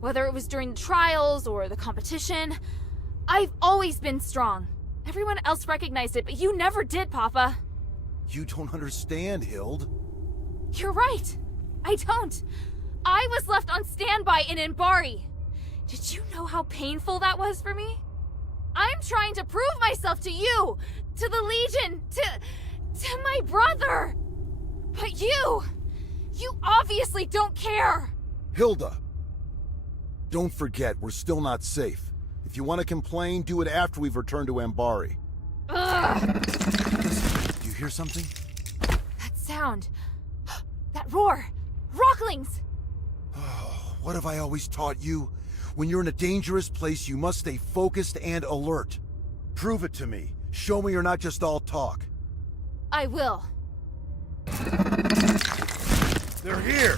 Whether it was during the trials or the competition, I've always been strong. Everyone else recognized it, but you never did, Papa. You don't understand, Hild. You're right. I don't. I was left on standby in Anbari. Did you know how painful that was for me? I'm trying to prove myself to you, to the Legion, to my brother. But you obviously don't care. Hilda! Don't forget, we're still not safe. If you want to complain, do it after we've returned to Anbari. Ugh. Do you hear something? That sound. That roar. Rocklings! Oh, what have I always taught you? When you're in a dangerous place, you must stay focused and alert. Prove it to me. Show me you're not just all talk. I will. They're here!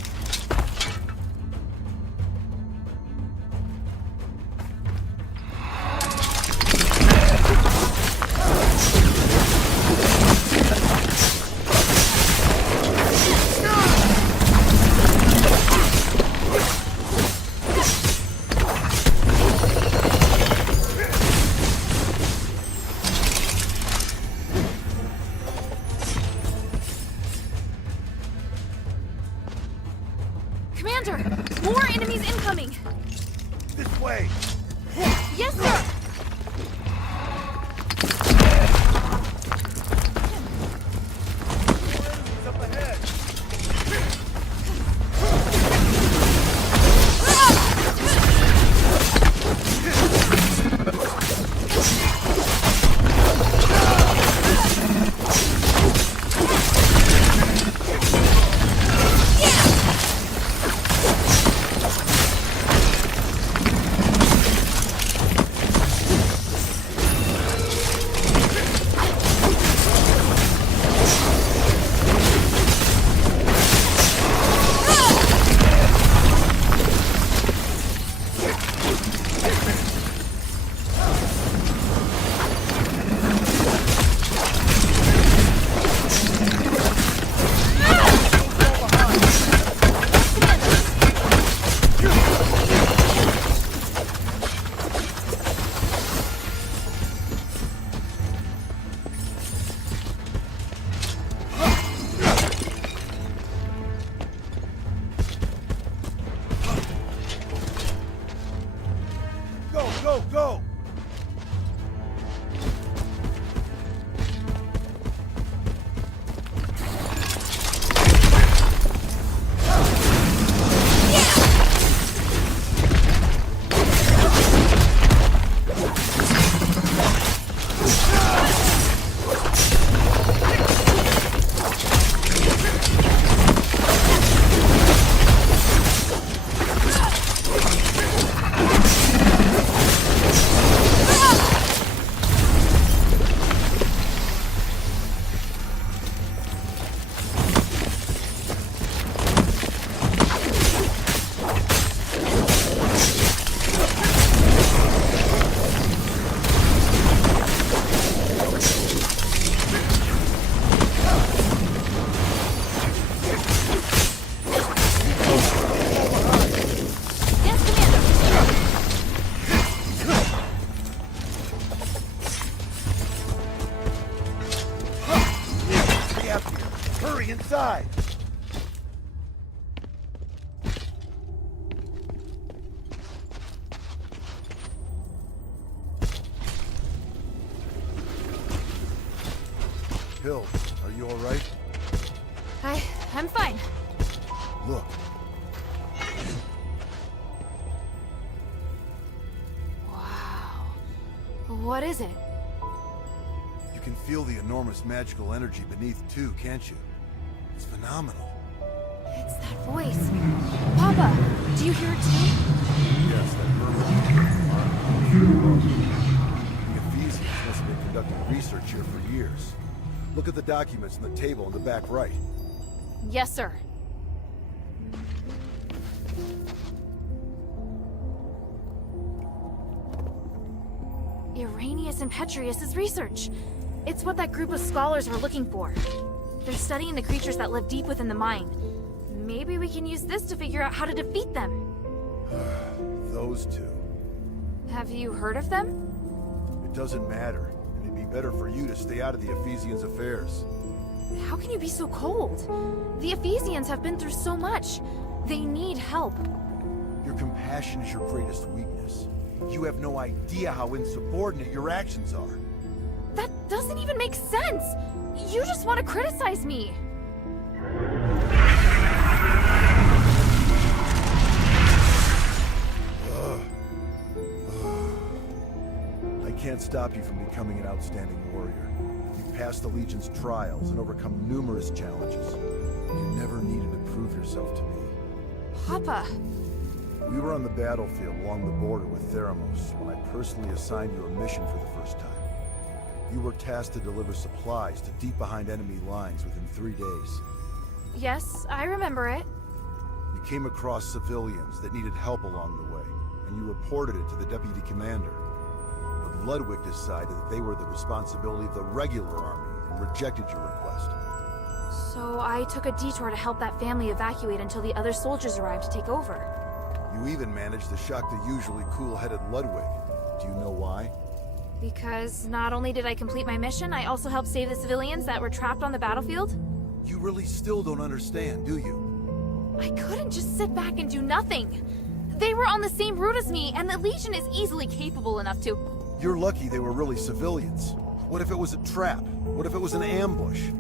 Commander! More enemies incoming! This way! Yes, sir! Up ahead! Go, go! Hurry inside! Hill, are you alright? I'm fine. Look. Wow. What is it? You can feel the enormous magical energy beneath too, can't you? It's phenomenal. It's that voice. Papa, do you hear it too? Yes, that murmur. The Ephesians must have been conducting research here for years. Look at the documents on the table in the back right. Yes, sir. Irenaeus and Petrius' research. It's what that group of scholars were looking for. They're studying the creatures that live deep within the mind. Maybe we can use this to figure out how to defeat them. Those two. Have you heard of them? It doesn't matter, and it'd be better for you to stay out of the Ephesians' affairs. How can you be so cold? The Ephesians have been through so much. They need help. Your compassion is your greatest weakness. You have no idea how insubordinate your actions are. That doesn't even make sense! You just want to criticize me! I can't stop you from becoming an outstanding warrior. You've passed the Legion's trials and overcome numerous challenges. You never needed to prove yourself to me. Papa! We were on the battlefield along the border with Theramos when I personally assigned you a mission for the first time. You were tasked to deliver supplies to deep behind enemy lines within 3 days. Yes, I remember it. You came across civilians that needed help along the way, and you reported it to the deputy commander. But Ludwig decided that they were the responsibility of the regular army and rejected your request. So I took a detour to help that family evacuate until the other soldiers arrived to take over. You even managed to shock the usually cool-headed Ludwig. Do you know why? Because not only did I complete my mission, I also helped save the civilians that were trapped on the battlefield. You really still don't understand, do you? I couldn't just sit back and do nothing. They were on the same route as me, and the Legion is easily capable enough to... You're lucky they were really civilians. What if it was a trap? What if it was an ambush?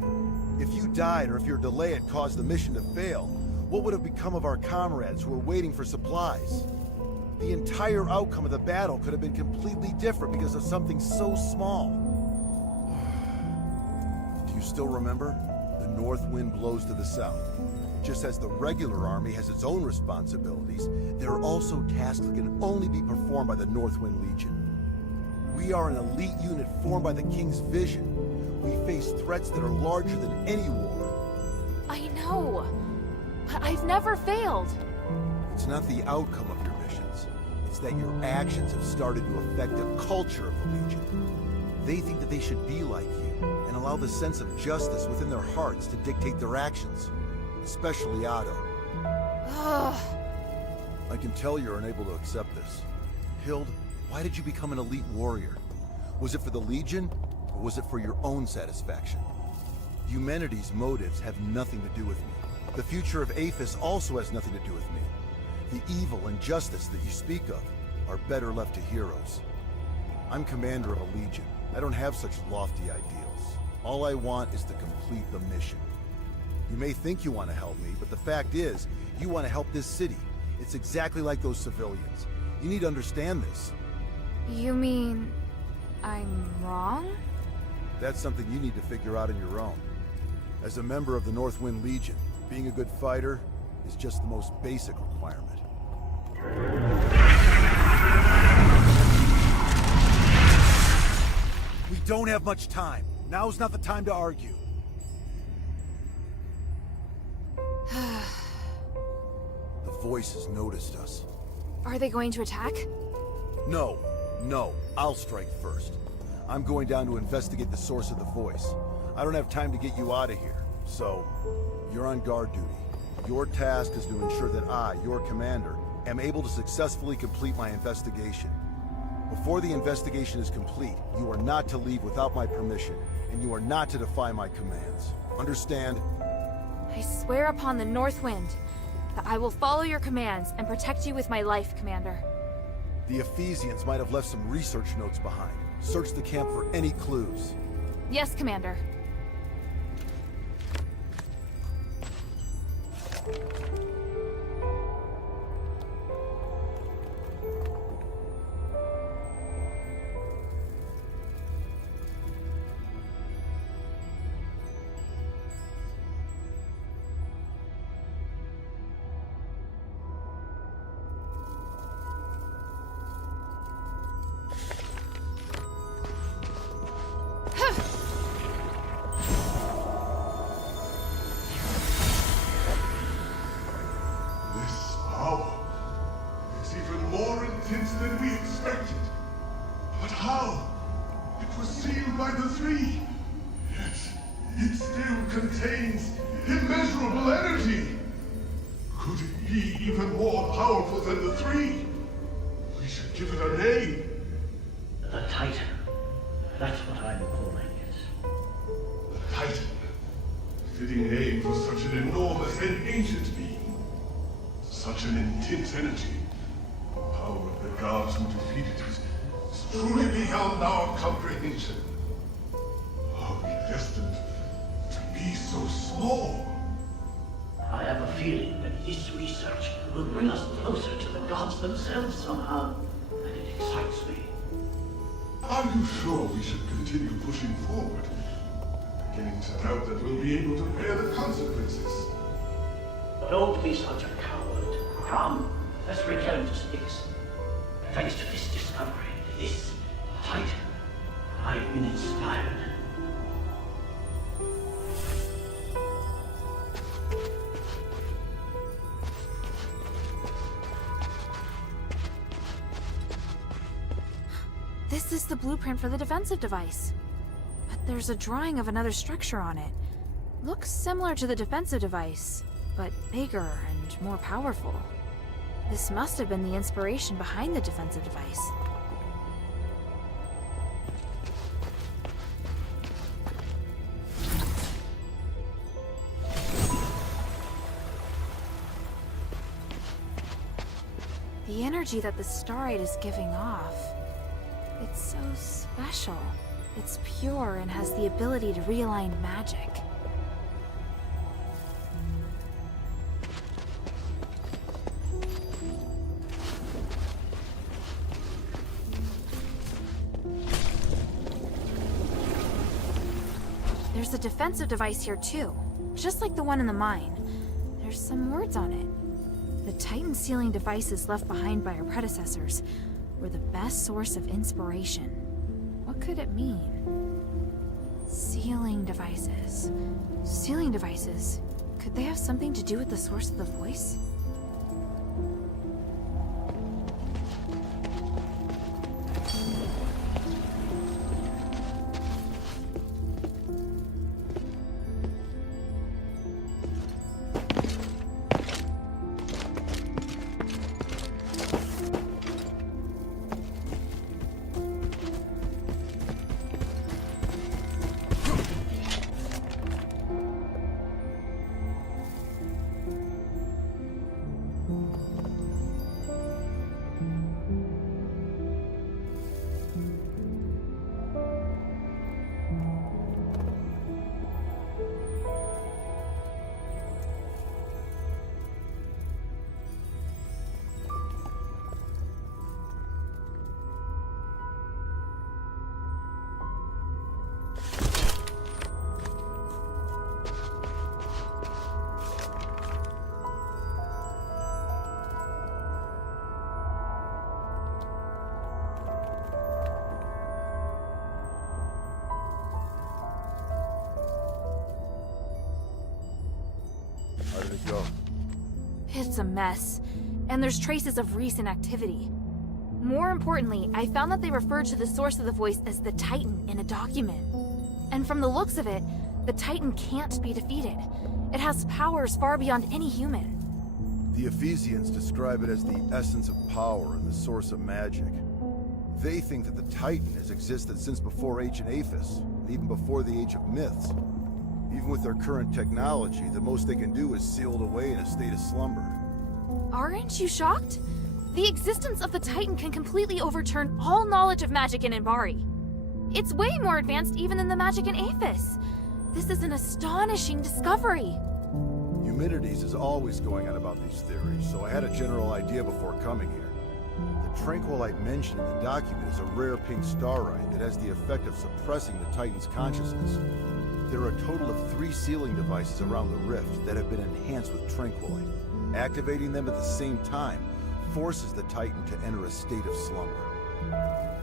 If you died or if your delay had caused the mission to fail, what would have become of our comrades who were waiting for supplies? The entire outcome of the battle could have been completely different because of something so small. Do you still remember? The north wind blows to the south. Just as the regular army has its own responsibilities, there are also tasks that can only be performed by the Northwind Legion. We are an elite unit formed by the King's vision. We face threats that are larger than any war. I know, but I've never failed. It's not the outcome of your missions. It's that your actions have started to affect the culture of the Legion. They think that they should be like you, and allow the sense of justice within their hearts to dictate their actions. Especially Otto. I can tell you're unable to accept this. Hild, why did you become an elite warrior? Was it for the Legion, or was it for your own satisfaction? Humanity's motives have nothing to do with me. The future of Aphis also has nothing to do with me. The evil and justice that you speak of are better left to heroes. I'm commander of a Legion. I don't have such lofty ideals. All I want is to complete the mission. You may think you want to help me, but the fact is, you want to help this city. It's exactly like those civilians. You need to understand this. You mean... I'm wrong? That's something you need to figure out on your own. As a member of the Northwind Legion, being a good fighter is just the most basic requirement. We don't have much time. Now's not the time to argue. The voices noticed us. Are they going to attack? No, I'll strike first. I'm going down to investigate the source of the voice. I don't have time to get you out of here, so you're on guard duty. Your task is to ensure that I, your commander, am able to successfully complete my investigation. Before the investigation is complete, you are not to leave without my permission, and you are not to defy my commands. Understand? I swear upon the North Wind that I will follow your commands and protect you with my life, Commander. The Ephesians might have left some research notes behind. Search the camp for any clues. Yes, Commander. Immeasurable energy! Could it be even more powerful than the three? We should give it a name. The Titan. That's what I'm calling it. The Titan. Fitting name for such an enormous and ancient being. Such an intense energy. The power of the gods who defeated it is truly beyond our comprehension. Are we destined to be so small? I have a feeling that this research will bring us closer to the gods themselves somehow, and it excites me. Are you sure we should continue pushing forward? Beginning to doubt that we'll be able to bear the consequences. Don't be such a coward. Come, let's return to Styx. Thanks to this discovery, this Titan, I've been inspired. This is the blueprint for the defensive device. But there's a drawing of another structure on it. Looks similar to the defensive device, but bigger and more powerful. This must have been the inspiration behind the defensive device. The energy that the starite is giving off, it's so special. It's pure and has the ability to realign magic. There's a defensive device here too, just like the one in the mine. There's some words on it. The Titan sealing devices left behind by our predecessors were the best source of inspiration. What could it mean? Sealing devices. Sealing devices. Could they have something to do with the source of the voice? How did it go? It's a mess, and there's traces of recent activity. More importantly, I found that they referred to the source of the voice as the Titan in a document. And from the looks of it, the Titan can't be defeated. It has powers far beyond any human. The Ephesians describe it as the essence of power and the source of magic. They think that the Titan has existed since before ancient Aphis, and even before the Age of Myths. Even with their current technology, the most they can do is seal it away in a state of slumber. Aren't you shocked? The existence of the Titan can completely overturn all knowledge of magic in Inbari. It's way more advanced even than the magic in Aphis. This is an astonishing discovery. Eumenides is always going on about these theories, so I had a general idea before coming here. The tranquilite mentioned in the document is a rare pink starite that has the effect of suppressing the Titan's consciousness. There are a total of 3 sealing devices around the rift that have been enhanced with tranquilite. Activating them at the same time forces the Titan to enter a state of slumber.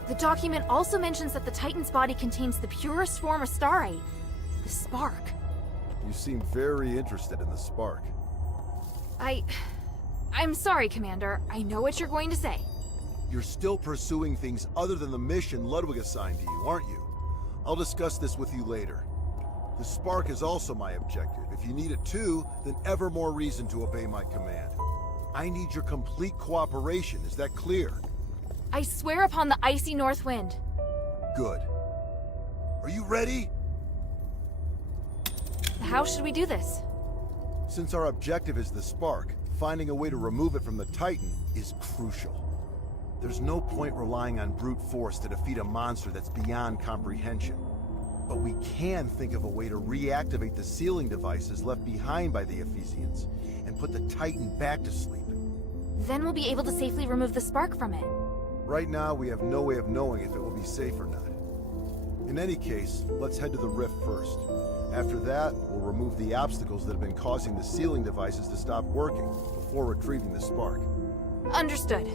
The document also mentions that the Titan's body contains the purest form of starite, the spark. You seem very interested in the spark. I'm sorry, Commander. I know what you're going to say. You're still pursuing things other than the mission Ludwig assigned to you, aren't you? I'll discuss this with you later. The spark is also my objective. If you need it too, then ever more reason to obey my command. I need your complete cooperation, is that clear? I swear upon the icy north wind. Good. Are you ready? How should we do this? Since our objective is the spark, finding a way to remove it from the Titan is crucial. There's no point relying on brute force to defeat a monster that's beyond comprehension. But we can think of a way to reactivate the sealing devices left behind by the Ephesians, and put the Titan back to sleep. Then we'll be able to safely remove the spark from it. Right now, we have no way of knowing if it will be safe or not. In any case, let's head to the rift first. After that, we'll remove the obstacles that have been causing the sealing devices to stop working, before retrieving the spark. Understood.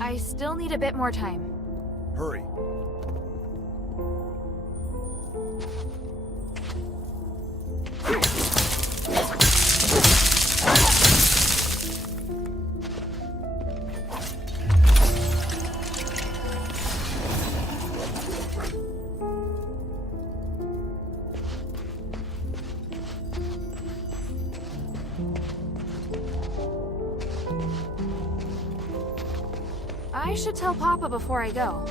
I still need a bit more time. Hurry. I should tell Papa before I go.